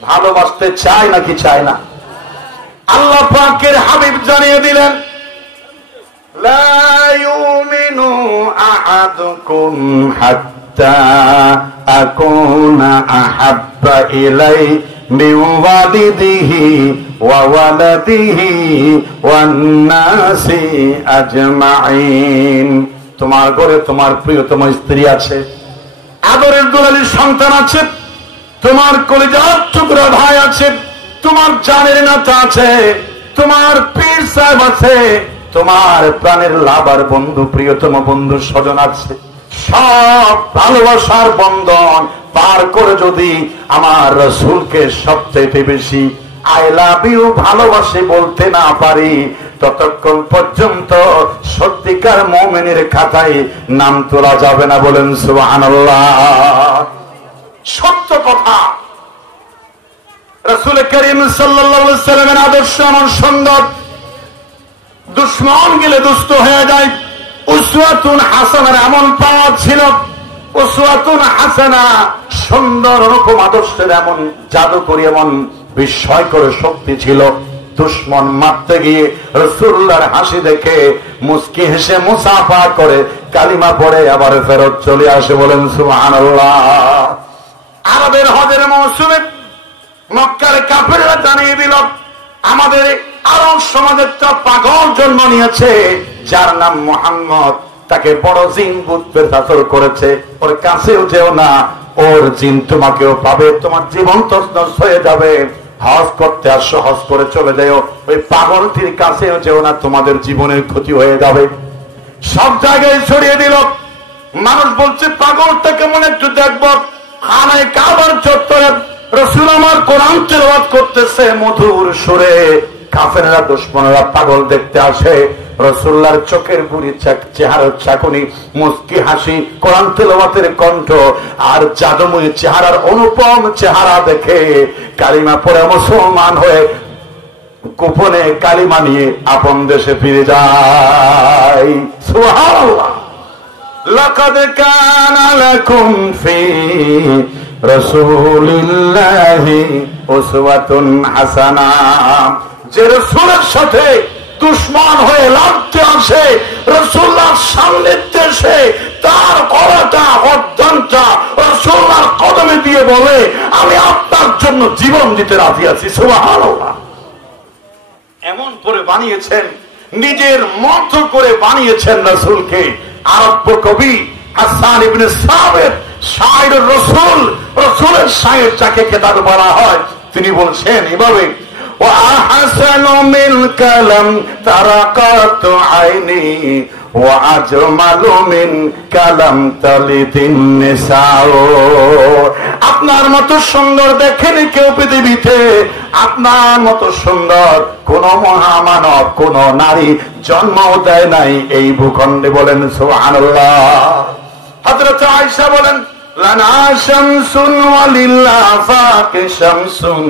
ভালোবাসতে চাই নাকি চাই না? আল্লাহ পাকের হাবিব জানিয়ে দিলেন, লা ইউমিনু আহাদুকুম হাত্তা আকুনা আহাব্বা ইলাই মিন ওয়ালিদিহি ওয়া ওয়ালাদিহি ওয়ান নাসি আজমাইন। তোমার ঘরে তোমার প্রিয়তম স্ত্রী আছে, আদরের দুলালির সন্তান আছে, তোমার কলিজার টুকরা ভাই আছে, তোমার জানের নাতা আছে, তোমার পীর সাহেব আছে, তোমার প্রাণের লাভার বন্ধু, প্রিয়তম বন্ধু স্বজন আছে। সব ভালোবাসার বন্ধন পার করে যদি আমার রাসূলকে সবচেয়ে বেশি আই লাভ ইউ ভালোবাসি বলতে না পারি, ততক্ষণ পর্যন্ত সত্যিকার মুমিনের খাতায় নাম তোলা যাবে না। বলেন সুবহানাল্লাহ। সত্য কথা। রাসূল করিম সাল্লাল্লাহু আলাইহি ওয়াসাল্লামের আদর্শ এমন সুন্দর, দুশমন গেলে দুষ্ট হয়ে যায়। উসওয়াতুন হাসানার এমন পাওয়ার ছিল, উসওয়াতুন হাসানা সুন্দর অনুপম আদর্শের এমন জাদুকরী, এমন বিস্ময়কর শক্তি ছিল। দুশমন মারতে গিয়ে রাসূলুল্লাহর হাসি দেখে মুস্কি হেসে মুসাফা করে কালিমা পড়ে আবার ফেরত চলে আসে। বলেন সুবহানাল্লাহ। আরবের হজের মৌসুমে মক্কার কাফেররা জানিয়ে দিল, আমাদের আরব সমাজে একটা পাগল জন্ম নিয়েছে যার নাম মুহাম্মদ। তাকে বড় জিন ভূত প্রেতাচর করেছে, ওর কাছেও যেও না, ওর জিন তোমাকেও পাবে, তোমার জীবন তছনছ হয়ে যাবে। হজ করতে আসো, হজ করে চলে যাও, ওই পাগলটির কাছেও যেও না, তোমাদের জীবনের ক্ষতি হয়ে যাবে। সব জায়গায় ছড়িয়ে দিল। মানুষ বলছে পাগলটা কেমন একটু দেখবো। খানায় কাবার চত্বরে রাসূল আমার কোরআন তেলাওয়াত করতেছে মধুর সুরে। কাফেররা দুশমনেরা পাগল দেখতে আসে, রাসূলুল্লাহর চোখের বুড়ি চেহারার চাকুনি, মুস্কি হাসি, কোরআন তেলাওয়াতের কণ্ঠ আর জাদুময়ী চেহারার অনুপম চেহারা দেখে কালিমা পড়ে মুসলমান হয়ে গোপনে কালিমা নিয়ে আপন দেশে ফিরে যায়। সুবহানাল্লাহ। লাকাদ কানা লাকুম ফি রাসূলিল্লাহি উসওয়াতুন হাসানাহ। যে রাসূলের সাথে দুশমন হয়ে লড়তে আসে, রাসূলুল্লাহর সান্নিধ্যে এসে তার গলাটা গর্দানটা রাসূলুল্লাহর কদমে দিয়ে বলে, আমি আপনার জন্য জীবন দিতে রাজি আছি। সুবহানাল্লাহ। এমন করে বানিয়েছেন, নিজের মত করে বানিয়েছেন রাসূলকে। আরব কবি হাসান ইবনে সাবিত শায়র রাসূল, রাসূলের শায়র যাকে কেতাব বলা হয়, তিনি বলছেন এভাবে, ওয়া আহসানু মিন কালাম তারাকাত আইনি ওয়া আজমালু মিন কালাম তালিদিন নিসাও। আপনার মতো সুন্দর দেখেনি কেউ পৃথিবীতে, আপনার মতো সুন্দর কোন মহামানব, কোন নারী জন্ম দেয় নাই এই ভূখণ্ডে। বলেন সুবহানাল্লাহ। হযরত আয়েশা বলেন, লানা শামসুন ওয়ালিল্লাহ ফাকি শামসুন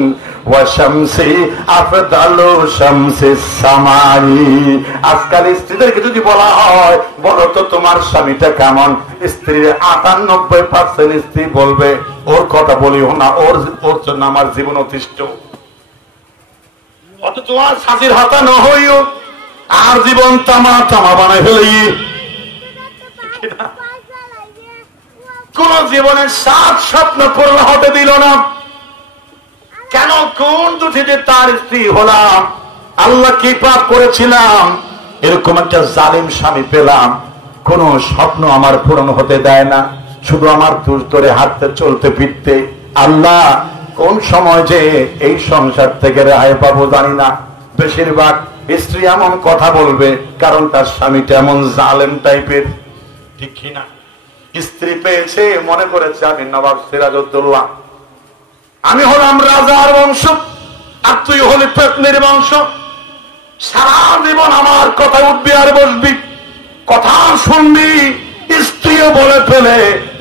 ওয়া শামসি আফদালু শামসিস সামাই। আজকাল স্ত্রীদেরকে যদি বলা হয়, বলো তো তোমার স্বামীটা কেমন, স্ত্রীর 98% স্ত্রী বলবে, ওর কথা বলিও না, ওর জন্য আমার জীবন অতিষ্ঠ। অত তোমার শাশির হাতা না হইও, আর জীবন তামা তামা বানাই ফেলি। কোন জীবনের সাত স্বপ্ন পূর্ণ হতে দিল না। কেন? কোন দুঃখে তার স্ত্রী হলাম, আল্লাহ কি পাপ করেছিলাম, এরকম একটা জালিম স্বামী পেলাম, কোন স্বপ্ন আমার পূরণ হতে দেয় না, শুধু আমার দোষ ধরে হাঁটতে চলতে ফিরতে। আল্লাহ কোন সময় যে এই সংসার থেকে রেহাই পাবো জানি না। বেশিরভাগ স্ত্রী এমন কথা বলবে কারণ তার স্বামীটা এমন জালেম টাইপের, ঠিক কিনা? স্ত্রী পেয়েছে, মনে করেছে আমি নবাব সিরাজউদ্দৌলা, আমি হলাম রাজার বংশ, আর তুই হলি পেতনির বংশ। সারা জীবন আমার কথা উঠবি আর বসবি, কথা শুনবি। স্ত্রীও বলে ফেলে,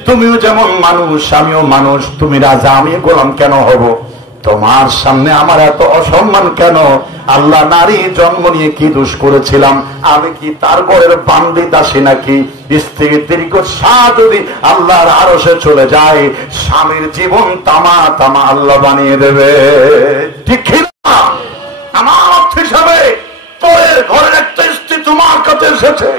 তুমিও যেমন মানুষ আমিও মানুষ, তুমি রাজা আমি গোলাম কেন হব, তোমার সামনে আমার এত অসম্মান কেন? আল্লাহ নারী জন্ম নিয়ে কি দোষ করেছিলাম? আমি কি তার ঘরের বান্দি দাসী নাকি? স্ত্রীর দীর্ঘ শ্বাস যদি আল্লাহর আরশে চলে যায়, স্বামীর জীবন তামা তামা আল্লাহ বানিয়ে দেবে, ঠিক না? আমার অর্থ হিসাবে পরের ঘরের একটা স্ত্রী তোমার কাছে এসেছে,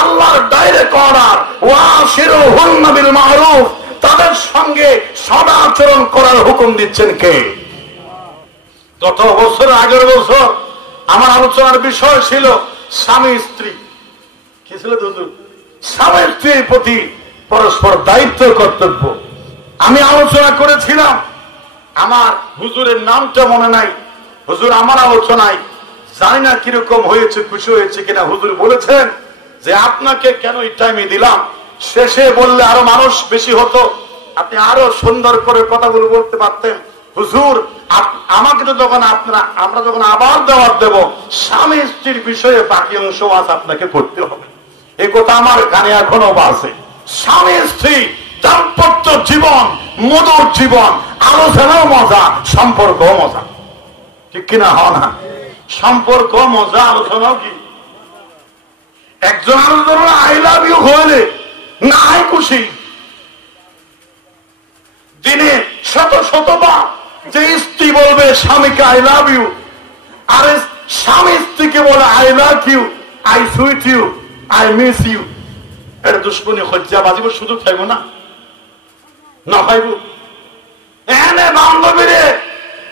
আল্লাহর ডাইরেক্ট অর্ডার, ওয়াশিরুহুন্না বিল মারুফ, তাদের সঙ্গে সদাচরণ করার হুকুম দিচ্ছেন কে? গত বছর, আগের বছর আমার আলোচনার বিষয় ছিল স্বামী স্ত্রী। কি ছিল? স্বামী স্ত্রীর প্রতি পরস্পর দায়িত্ব কর্তব্য। আমি আলোচনা করেছিলাম, আমার হুজুরের নামটা মনে নাই, হুজুর আমার আলোচনায় জানি না কিরকম হয়েছে, খুশি হয়েছে কিনা, হুজুর বলেছেন যে আপনাকে কেন এই টাইমে দিলাম, শেষে বললে আরো মানুষ বেশি হতো, আপনি আরো সুন্দর করে কথাগুলো বলতে পারতেন। হুজুর আমাকে তো যখন আমরা যখন আবার দাওয়াত দেব, স্বামী স্ত্রীর বিষয়ে বাকি অংশ আজ আপনাকে করতে হবে। এই কথা আমার কানে এখনো বাজে। স্বামী স্ত্রী দাম্পত্য জীবন, মধুর জীবন, আলোচনাও মজা, সম্পর্কও মজা, ঠিক কিনা? হয় না? সম্পর্ক মজা, আলোচনাও কি? একজন আলোচনা আই লাভ ইউ হলে নাই খুশি, দিনে শত শতবার যে স্ত্রী বলবে স্বামীকে আই লাভ ইউ, আর স্বামী স্ত্রীকে বলে I love you, I sweet you, I miss you. এটা দুশ্মনী হজ্জা বাজিব, শুধু খাইব না, না খাইব এনে বান্ধবীরে,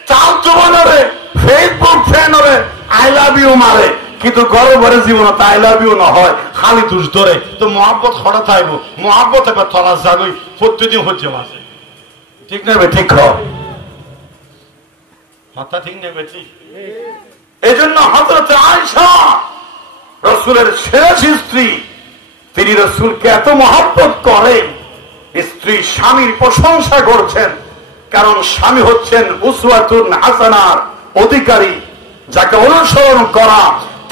চাল চুবানরে, ফেসবুক ফ্রেন্ডরে আই লাভ ইউ মারে, কিন্তু গর্ব ভরে জীবন আই লাভ ইউ না হয়, খালি দুষ ধরে তো মহাব্বত হঠাৎ আইব মহাব্বত এবার তলাশ যাগই প্রতিদিন হচ্ছে মাঝে ঠিক নেবে ঠিক হঠাৎ ঠিক নেবে ঠিক এই জন্য হযরত আয়েশা রাসূলের শেষ স্ত্রী তিনি রাসূলকে এত মহব্বত করেন স্ত্রী স্বামীর প্রশংসা করছেন কারণ স্বামী হচ্ছেন উসওয়াতুন হাসানার অধিকারী যাকে অনুসরণ করা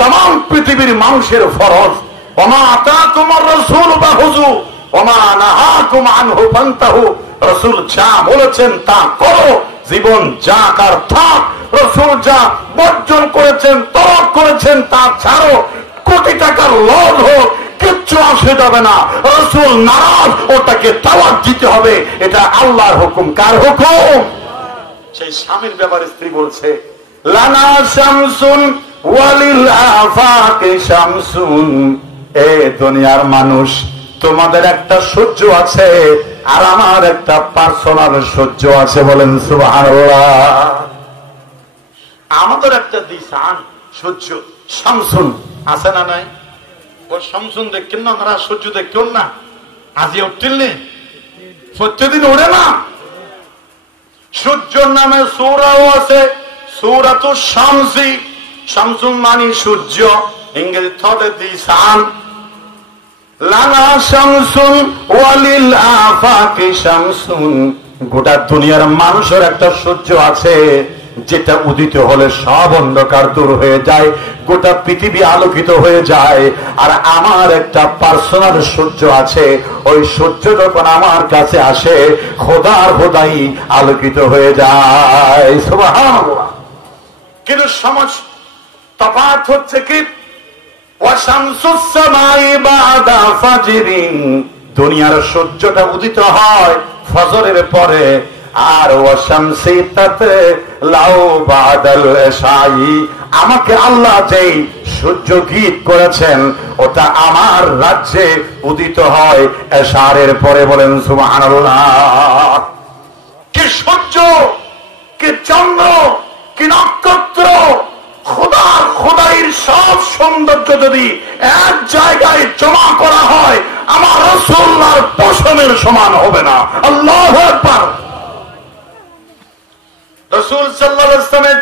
तमाम পৃথিবীর মানুষের ফরজ ওমা আতাকুমুর রাসূল ফাহুযু ওমা নাহাকুম আনহু ফান্তাহু রাসূল যা বলেছেন তা করো জীবন যা কার থাক রাসূল যা বর্জন করেছেন তরক করেছেন তা ছাড়ো কোটি টাকার লোভ হোক কিচ্ছু আসে যাবে না রাসূল নারাজ ওটাকে তাওয়াত দিতে হবে এটা আল্লাহর হুকুম কার হুকুম সেই স্বামীর ব্যাপারে স্ত্রী বলছে লানা শামসুন ওয়ালিল আফাকি শামসুন এ দুনিয়ার মানুষ তোমাদের একটা সূর্য আছে আর আমার একটা পার্সোনাল সূর্য আছে বলেন সুবহানাল্লাহ আমাদের একটা দিশান সূর্য শামসুন আছে না নাই ও শামসুন দেখেন না আমরা সূর্য দেখেন না আজই উঠলেন প্রতিদিন ওড়ে না সূর্যর নামে সূরাও আছে সূরাতুশ শামসি শামসুন মানে সূর্য ইংরেজি থটে দিশান লানা শামসুন ওয়ালিল আফাকি শামসুন গোটা দুনিয়ার মানুষের একটা সূর্য আছে যেটা উদিত হলে সব অন্ধকার দূর হয়ে যায় গোটা পৃথিবী আলোকিত হয়ে যায় আর আমার একটা পার্সোনাল সূর্য আছে ওই সূর্য যখন আমার কাছে আসে খোদার খোদাই আলোকিত হয়ে যায় সুবহানাল্লাহ কিন্তু সমাজ তফাৎ হচ্ছে কি ওয়াশামসুস সামাই বাদা ফাজরিন দুনিয়ার সূর্যটা উদিত হয় ফজরের পরে আর ওয়াশামসি তাতে লাউ বাদাল ইশাই আমাকে আল্লাহ যেই সূর্য গীত করেছেন ওটা আমার রাজ্যে উদিত হয় এশারের পরে বলেন সুবহানাল্লাহ কি সূর্য কি চন্দ্র কি নক্ষত্র খোদার খোদাইর সব সৌন্দর্য যদি এক জায়গায় জমা করা হয় আমার রাসূলুল্লাহর পশমের সমান হবে না আল্লাহু আকবার রাসূল সাল্লাল্লাহু আলাইহি ওয়াসাল্লামের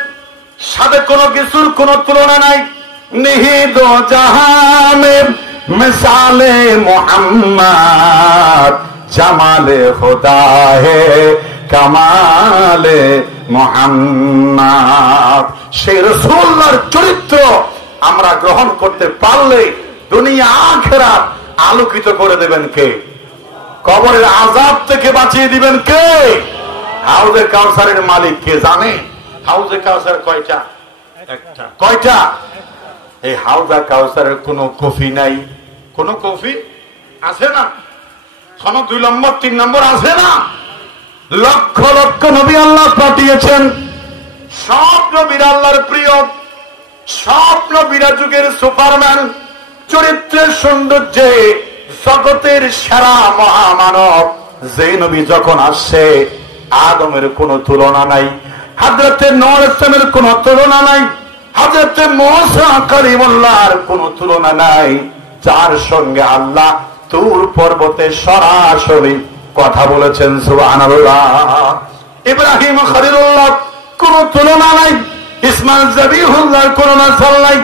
সাথে কোনো কিছুর কোনো তুলনা নাই নিহিদ জাহানে মিসালে মুহাম্মদ জামালে খোদা হে কামালে মুহাম্মদ সেই রাসূলুল্লাহর চরিত্র আমরা গ্রহণ করতে পারলে দুনিয়া আখিরাত আলোকিত করে দেবেন কে কবরের আযাব থেকে বাঁচিয়ে দিবেন কে হাউজে কাউসারের মালিক কে জানে হাউজে কাউসার কয়টা একটা কয়টা এই হাউজে কাউসারের কোনো কফি নাই কোনো কফি আছে না কোন 2 নম্বর 3 নম্বর আছে না লক্ষ লক্ষ নবী আল্লাহ পাঠিয়েছেন সব নবীরা আল্লাহর প্রিয় সব নবীরা যুগের সুপারম্যান চরিত্রের সৌন্দর্যে জগতের সেরা মহামানব যে নবী যখন আসছে আদমের কোনো তুলনা নাই হযরতে নূহ আলাইহিস সালামের কোনো তুলনা নাই হযরতে মূসা কালিমুল্লাহর কোনো তুলনা নাই যার সঙ্গে আল্লাহ তুর পর্বতে সরাসরি কথা বলেছেন সুবহানাল্লাহ ইব্রাহিম খলিলুল্লাহ কোন তুলনা নাই ইসমাইল যাবিহুল্লাহর কোন মিসাল নাই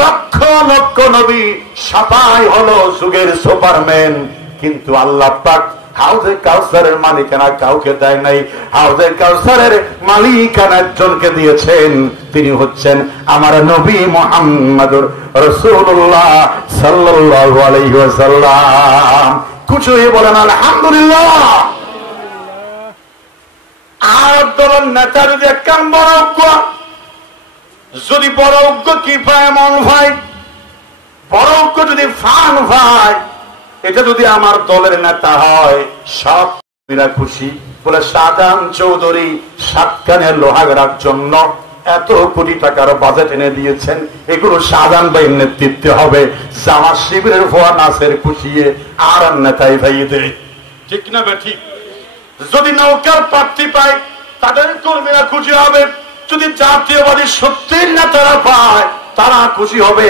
লক্ষ লক্ষ নবী সবাই হলো যুগের সুপারম্যান কিন্তু আল্লাহ পাক হাউজে কাউসারের মালিকানা কাউকে দেয় নাই হাউজে কাউসারের মালিকানা একজনকে দিয়েছেন তিনি হচ্ছেন আমার নবী মুহাম্মদুর রাসূলুল্লাহ সাল্লাল্লাহু আলাইহি ওয়াসাল্লাম কুছ হয়ে বলেন আলহামদুলিল্লাহ আদরন নেতার যে কাম বড় যদি বড় কি পায় মন ভাই বড় যদি ফান ভাই এটা যদি আমার দলের নেতা হয় সব মেরা খুশি বলে শাহজাহান চৌধুরী সাতকানের লোহাগড়ার জন্য এত কোটি টাকার বাজেট এনে দিয়েছেন এগুলো শাহজাহান ভাইয়ের নেতৃত্বে হবে জামাত শিবিরের ভুয়া নাসের খুশিয়ে আর নেতাই ভাই দেয় ঠিক না ঠিক যদি নৌকার প্রার্থী পায় তাদের কর্মীরা খুশি হবে যদি জাতীয়বাদী সত্যির নেতারা পায় তারা খুশি হবে,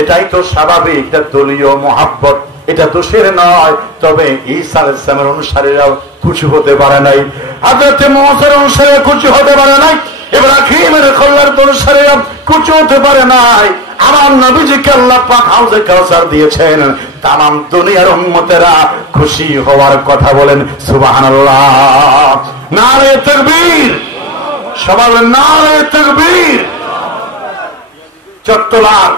এটাই তো স্বাভাবিক, এটা দলীয় মহাব্বত, এটা দোষের নয়। তবে ঈসা আলাইহিস সালামের অনুসারীরাও খুশি হতে পারে নাই, হযরত মুসার অনুসারীরা খুশি হতে পারে নাই, ইব্রাহিমের খলিলের অনুসারীরা খুশি হতে পারে নাই। আমার নবীজিকে আল্লাহ পাক হাউজে কাউসার দিয়েছেন, তামাম দুনিয়ার উম্মতেরা খুশি হওয়ার কথা বলেন সুবহানাল্লাহ। নারে তাকবীর, সবাই বলেন নারে তাকবীর। চট্টলার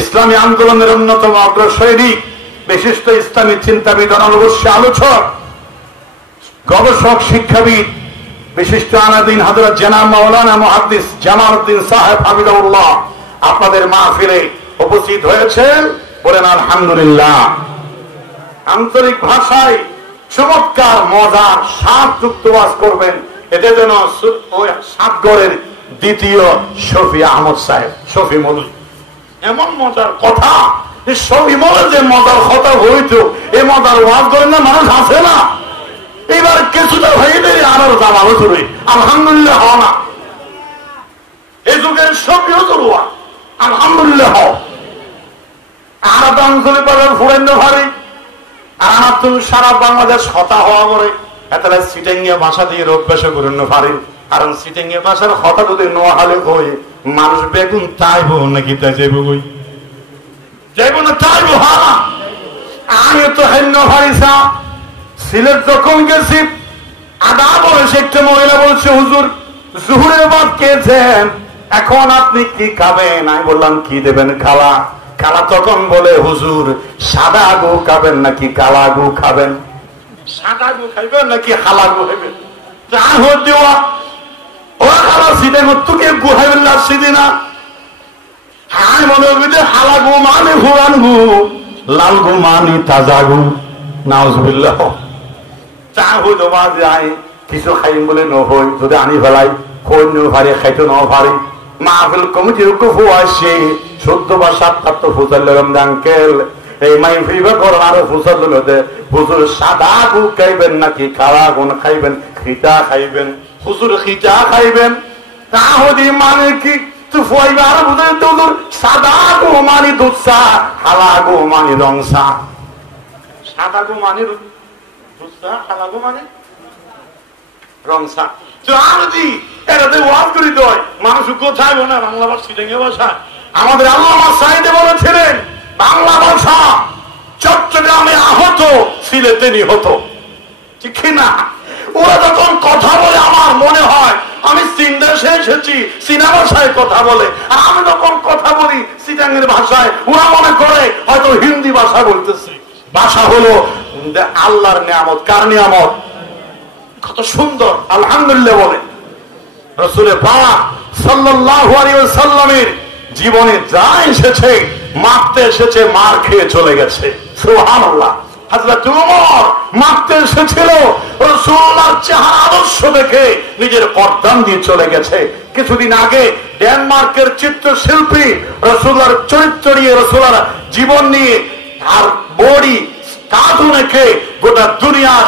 ইসলামী আন্দোলনের অন্যতম অগ্রসৈনিক, বিশিষ্ট ইসলামী চিন্তাবিদ, অনবশ্য আলোচক, গবেষক, শিক্ষাবিদ, বিশিষ্ট আনাদিন হযরত জনাব মাওলানা মুহাদ্দিস জামালউদ্দিন সাহেব হাফিজাহুল্লাহ আপনাদের মাহফিলে উপস্থিত হয়েছেন। বলেন আলহামদুলিল্লাহ। আন্তরিক ভাষায় চমৎকার মজার স্বাদযুক্ত ওয়াজ করবেন, এটা যেন ওই সাতগড়ের দ্বিতীয় শফি আহমদ সাহেব, শফি মৌলভী। এমন মজার কথা, শফি মৌলভী যে মজার কথা হইতো, এই মজার ওয়াজ করেন না মানুষ আছে না। এবার কিছুটা ভাইদের আরো জামানো চলবে, আলহামদুলিল্লাহ হও না। এই যুগের শফি হওয়া আলহামদুলিল্লাহ হও। আর আঞ্চলিক বাজার ফুরেন্দ্র ভারী, আর আমার তো সারা বাংলাদেশ হতা হওয়া করে এতটা সিটেঙ্গিয়া ভাষা দিয়ে অভ্যাস করেন না পারি। কারণ সিটেঙ্গিয়া ভাষার হতা যদি নোয়াহালে হয়ে মানুষ বেগুন চাইবো নাকি তাই যাইবো, বই যাইবো না, চাইবো। হ্যাঁ, আমি তো হেন্য ভারিসা সিলেট যখন গেছি, আদা বয়সে একটা মহিলা বলছে, হুজুর জুহুরের বাদ খেয়েছেন, এখন আপনি কি খাবেন? আমি বললাম কি দেবেন খালা? খালা তখন বলে, হুজুর সাদা গু খাবেন নাকি কালা গু খাবেন? সাদা গু খাইবেন নাকি হালা গু খাইবেন? যা হোক দেওয়া ওরা খালা সিদে তুকে গু খাইবেন না সিদি না। হ্যাঁ মনে হবে হালা গু মানে ফুরান গু, লাল গু মানে তাজা গু। নাউজুবিল্লাহ। চা হইল বা যায় কিছু খাইম বলে নহই, যদি আনি ফেলাই কইন ভারি খাইতো ন ভারি। মাহফিল কমিটির কুফু আসে 14 বা 7 ফুজার লম আঙ্কেল এই মাইফিল করেন, আরো ফুজার লোক হুজুর সাদা গু খাইবেন নাকি কালা গুণ খাইবেন, খিটা খাইবেন? হুজুর খিটা খাইবেন। তা হদি মানে কি তুই ফুয়াইবে? আরো বুঝে হুজুর সাদা গু মানে দুধ চা, হালা গু মানে রং চা। সাদা গু মানে দুধ চা, হালা গু মানে রং চা। মানুষ কোথায় না বাংলা ভাষা, ভাষা আমাদের আল্লামা সাঈদী বলেছিলেন, বাংলা ভাষা চট্টগ্রামে আহত, সিলেটে নিহত। ঠিক না? ওরা যখন কথা বলে আমার মনে হয় আমি চীন দেশে এসেছি, চীনা ভাষায় কথা বলে। আর আমি যখন কথা বলি চিটাঙ্গের ভাষায়, ওরা মনে করে হয়তো হিন্দি ভাষা বলতেছি। ভাষা হলো আল্লাহর নিয়ামত। কার নিয়ামত? কত সুন্দর আলহামদুলিল্লাহ বলে। রাসূল পাক সাল্লাল্লাহু আলাইহি ওয়াসাল্লামের জীবনে যা এসেছে, মারতে এসেছে, মার খেয়ে চলে গেছে। সুবহানাল্লাহ। হযরত ওমর মারতে এসেছিল, রাসূলুল্লাহর চেহারা আদর্শ দেখে নিজের গর্দান দিয়ে চলে গেছে। কিছুদিন আগে ডেনমার্কের চিত্রশিল্পী রাসূলুল্লাহর চরিত্র নিয়ে, রাসূলুল্লাহর জীবন নিয়ে আর বডি কার্টুন এঁকে গোটা দুনিয়ার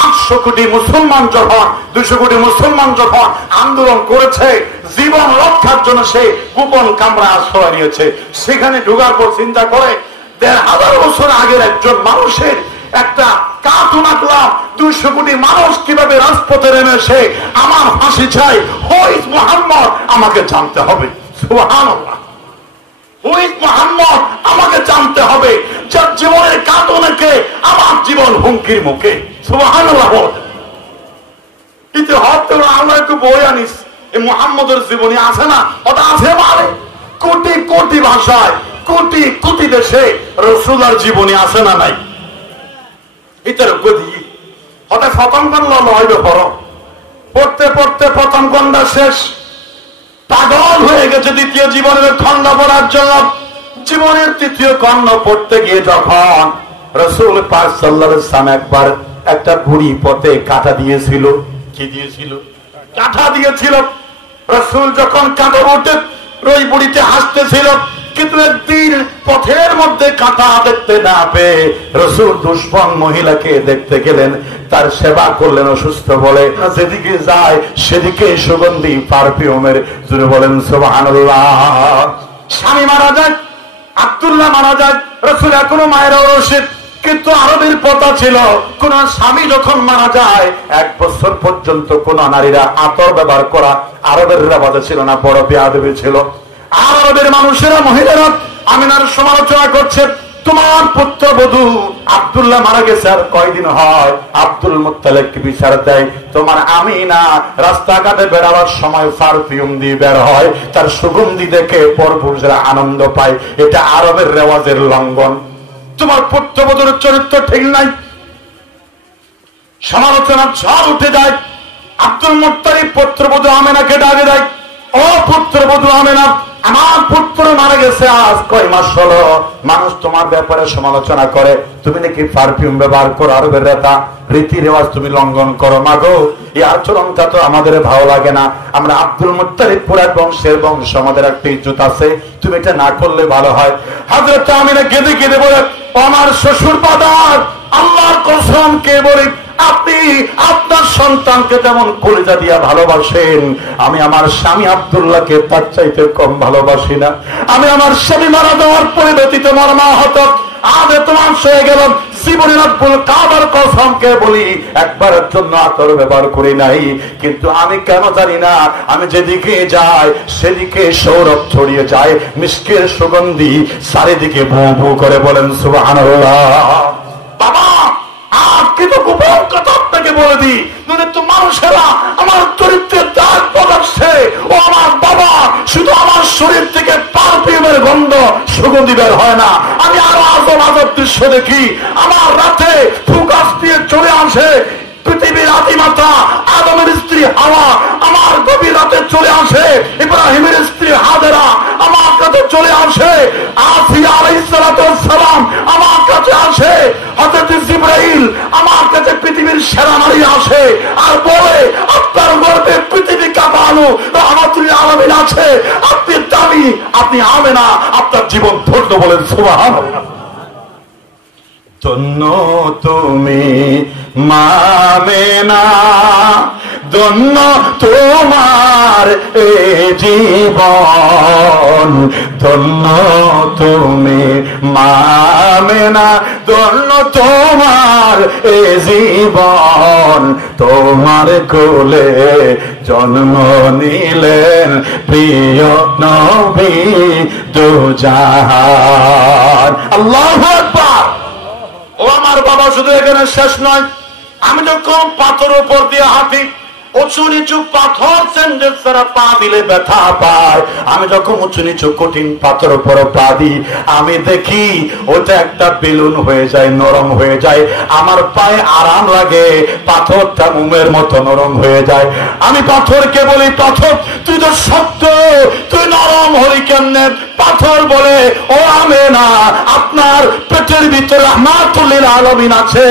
800 কোটি মুসলমান যখন, 200 কোটি মুসলমান যখন আন্দোলন করেছে জীবন রক্ষার জন্য, সে গোপন কামরা আশ্রয় নিয়েছে। সেখানে ঢোকার পর চিন্তা করে 1000 বছর আগের একজন মানুষের একটা কার্টুন আঁকলাম, 200 কোটি মানুষ কিভাবে রাজপথে নেমেছে। আমার ফাঁসি চাই, হুইজ মুহাম্মদ আমাকে জানতে হবে। সুবহানাল্লাহ। হুইজ মুহাম্মদ আমাকে জানতে হবে, যার জীবনের কার্টুনকে আমার জীবন হুমকির মুখে। সুবহানাল্লাহ। ইতিহাস তো আমরা একটু বই আনিস, এই মুহাম্মদের জীবনী আছে না? ওটা আছে মানে কোটি কোটি ভাষায়, কোটি কোটি দেশে রাসূলুল্লাহর জীবনী আছে না নাই? এটার গদি হঠাৎ খতম করলো হইবে পড়, পড়তে পড়তে প্রথম খন্ড শেষ, পাগল হয়ে গেছে দ্বিতীয় জীবনের খন্ড পড়ার জন্য। জীবনের তৃতীয় খন্ড পড়তে গিয়ে যখন রাসূল পাক সাল্লাল্লাহু আলাইহি ওয়াসাল্লাম একবার একটা বুড়ি পথে কাঁটা দিয়েছিল। কি দিয়েছিল? কাঁটা দিয়েছিল। রাসূল যখন কাঁটা উঠে ওই বুড়িতে হাসতেছিল, কিন্তু একদিন পথের মধ্যে কাঁটা দেখতে না পেয়ে রাসূল দুশমন মহিলাকে দেখতে গেলেন, তার সেবা করলেন অসুস্থ বলে, যেদিকে যায় সেদিকে সুগন্ধি পারফিউমের, জুড়ে বলেন সুবহানাল্লাহ। স্বামী মারা যায়, আব্দুল্লাহ মারা যায়, রাসূল এখনো মায়ের ঔরসে। কিন্তু আরবের প্রথা ছিল, কোন স্বামী যখন মারা যায় 1 বছর পর্যন্ত কোন নারীরা আতর ব্যবহার করা আরবের রেওয়াজ ছিল না, বড় বেয়াদবি ছিল। আরবের মানুষেরা, মহিলারা আমিনার সমালোচনা করছে, তোমার পুত্রবধূ আব্দুল্লাহ মারা গেছে আর কয়দিন হয়, আব্দুল মুত্তালিবকে বিচার দেয়, তোমার আমিনা রাস্তাঘাটে বেড়াবার সময় পারফিউম দিয়ে বের হয়, তার সুগন্ধি দেখে পরপুরুষেরা আনন্দ পায়। এটা আরবের রেওয়াজের লঙ্ঘন। তোমার পুত্রবধূর চরিত্র ঠিক নাই। সমালোচনা ঝড় উঠে যায়। আব্দুল মুত্তালিব পুত্রবধূ আমেনাকে ডাকে দেয়, ও পুত্রবধূ আমেনা, আমার পুত্র মারা গেছে আজ কয় মাস হলো, মানুষ তোমার ব্যাপারে সমালোচনা করে, তুমি নাকি পারফিউম ব্যবহার করো, আরবের রীতি রেওয়াজ তুমি লঙ্ঘন করো। মাগো, এই আচরণটা তো আমাদের ভালো লাগে না। আমরা আব্দুল মুত্তালিব পুরা বংশের বংশ, আমাদের একটা ইজ্জত আছে, তুমি এটা না করলে ভালো হয়। হযরত আমিনা কেঁদে কেঁদে বলে, আমার শ্বশুর বাদার, আল্লাহর কসম কে বলি, আপনি আপনার সন্তানকে যেমন কলিজা দিয়া ভালোবাসেন, আমি আমার স্বামী আব্দুল্লাহকে তার চাইতে কম ভালোবাসি না। আমি আমার স্বামী মারা যাওয়ার পরে ব্যতীত মর্মাহত, আজ এত মাস হয়ে গেল, জীবনের আব্দুল কাবার কসমকে বলি একবারের জন্য আতর ব্যবহার করি নাই। কিন্তু আমি কেন জানি না, আমি যেদিকে যাই সেদিকে সৌরভ ছড়িয়ে যায়, মিস্কের সুগন্ধি চারিদিকে ভু ভু করে, বলেন সুবহানাল্লাহ। বাবা, আজকে তো গোপন কথা আপনাকে বলে দিই, তো মানুষেরা আমার চরিত্রের দাগ পড়াচ্ছে। ও আমার বাবা, শুধু আমার শরীর থেকে পারফিউমের গন্ধ সুগন্ধি বের হয় না, আমি আরো আজব আজব দৃশ্য দেখি। আমার রাতে ফুকাস দিয়ে চলে আসে পৃথিবীর আদিমাতা আদমের স্ত্রী হাওয়া, আমার গভীর রাতে চলে আসে ইব্রাহিমের স্ত্রী হাজেরা, আমার কাছে চলে আসে আসিয়া আলাইহিস সালাম, আমার কাছে আসে হযরত জিবরাইল, আমার কাছে পৃথিবীর সেরা নারী আসে আর বলে, আপনার গর্ভে পৃথিবী কাঁপানো রাহমাতুল আলামিন আছে, আপনি দামি, আপনি আমেনা, আপনার জীবন ধন্য, বলেন সুবহানাল্লাহ। ধন্য তুমি মামেনা, ধন্য তোমার এ জীবন, ধন্য তুমি মামেনা, ধন্য তোমার এ জীবন, তোমার কোলে জন্ম নিলেন প্রিয় নবী দুজাহান। আল্লাহু আকবার। ও আমার বাবা, শুধু এখানে শেষ নয়, আমি যখন পাথর উপর দিয়ে হাঁটি, উঁচু নিচু পাথর চেঞ্জের ছাড়া পা দিলে ব্যথা পায়, আমি যখন উঁচু নিচু কঠিন পাথর উপর পা দিই, আমি দেখি ওটা একটা বেলুন হয়ে যায়, নরম হয়ে যায়, আমার পায়ে আরাম লাগে, পাথরটা মোমের মতো নরম হয়ে যায়। আমি পাথরকে বলি, পাথর তুই তো শক্ত, তুই নরম হলি কেমনে? পাথর বলে, ও আমেনা, আপনার পেটের ভিতরে রাহমাতুল লিল আলামিন আছে,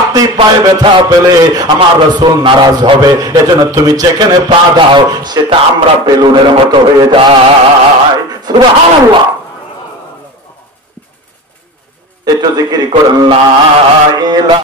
আপনি পায়ে ব্যথা পেলে আমার রাসূল নারাজ হবে, এজন্য তুমি যেখানে পা দাও সেটা আমরা বেলুনের মতো হয়ে যায়। সুবহানাল্লাহ। একটু জিকির করেন, লা ইলাহা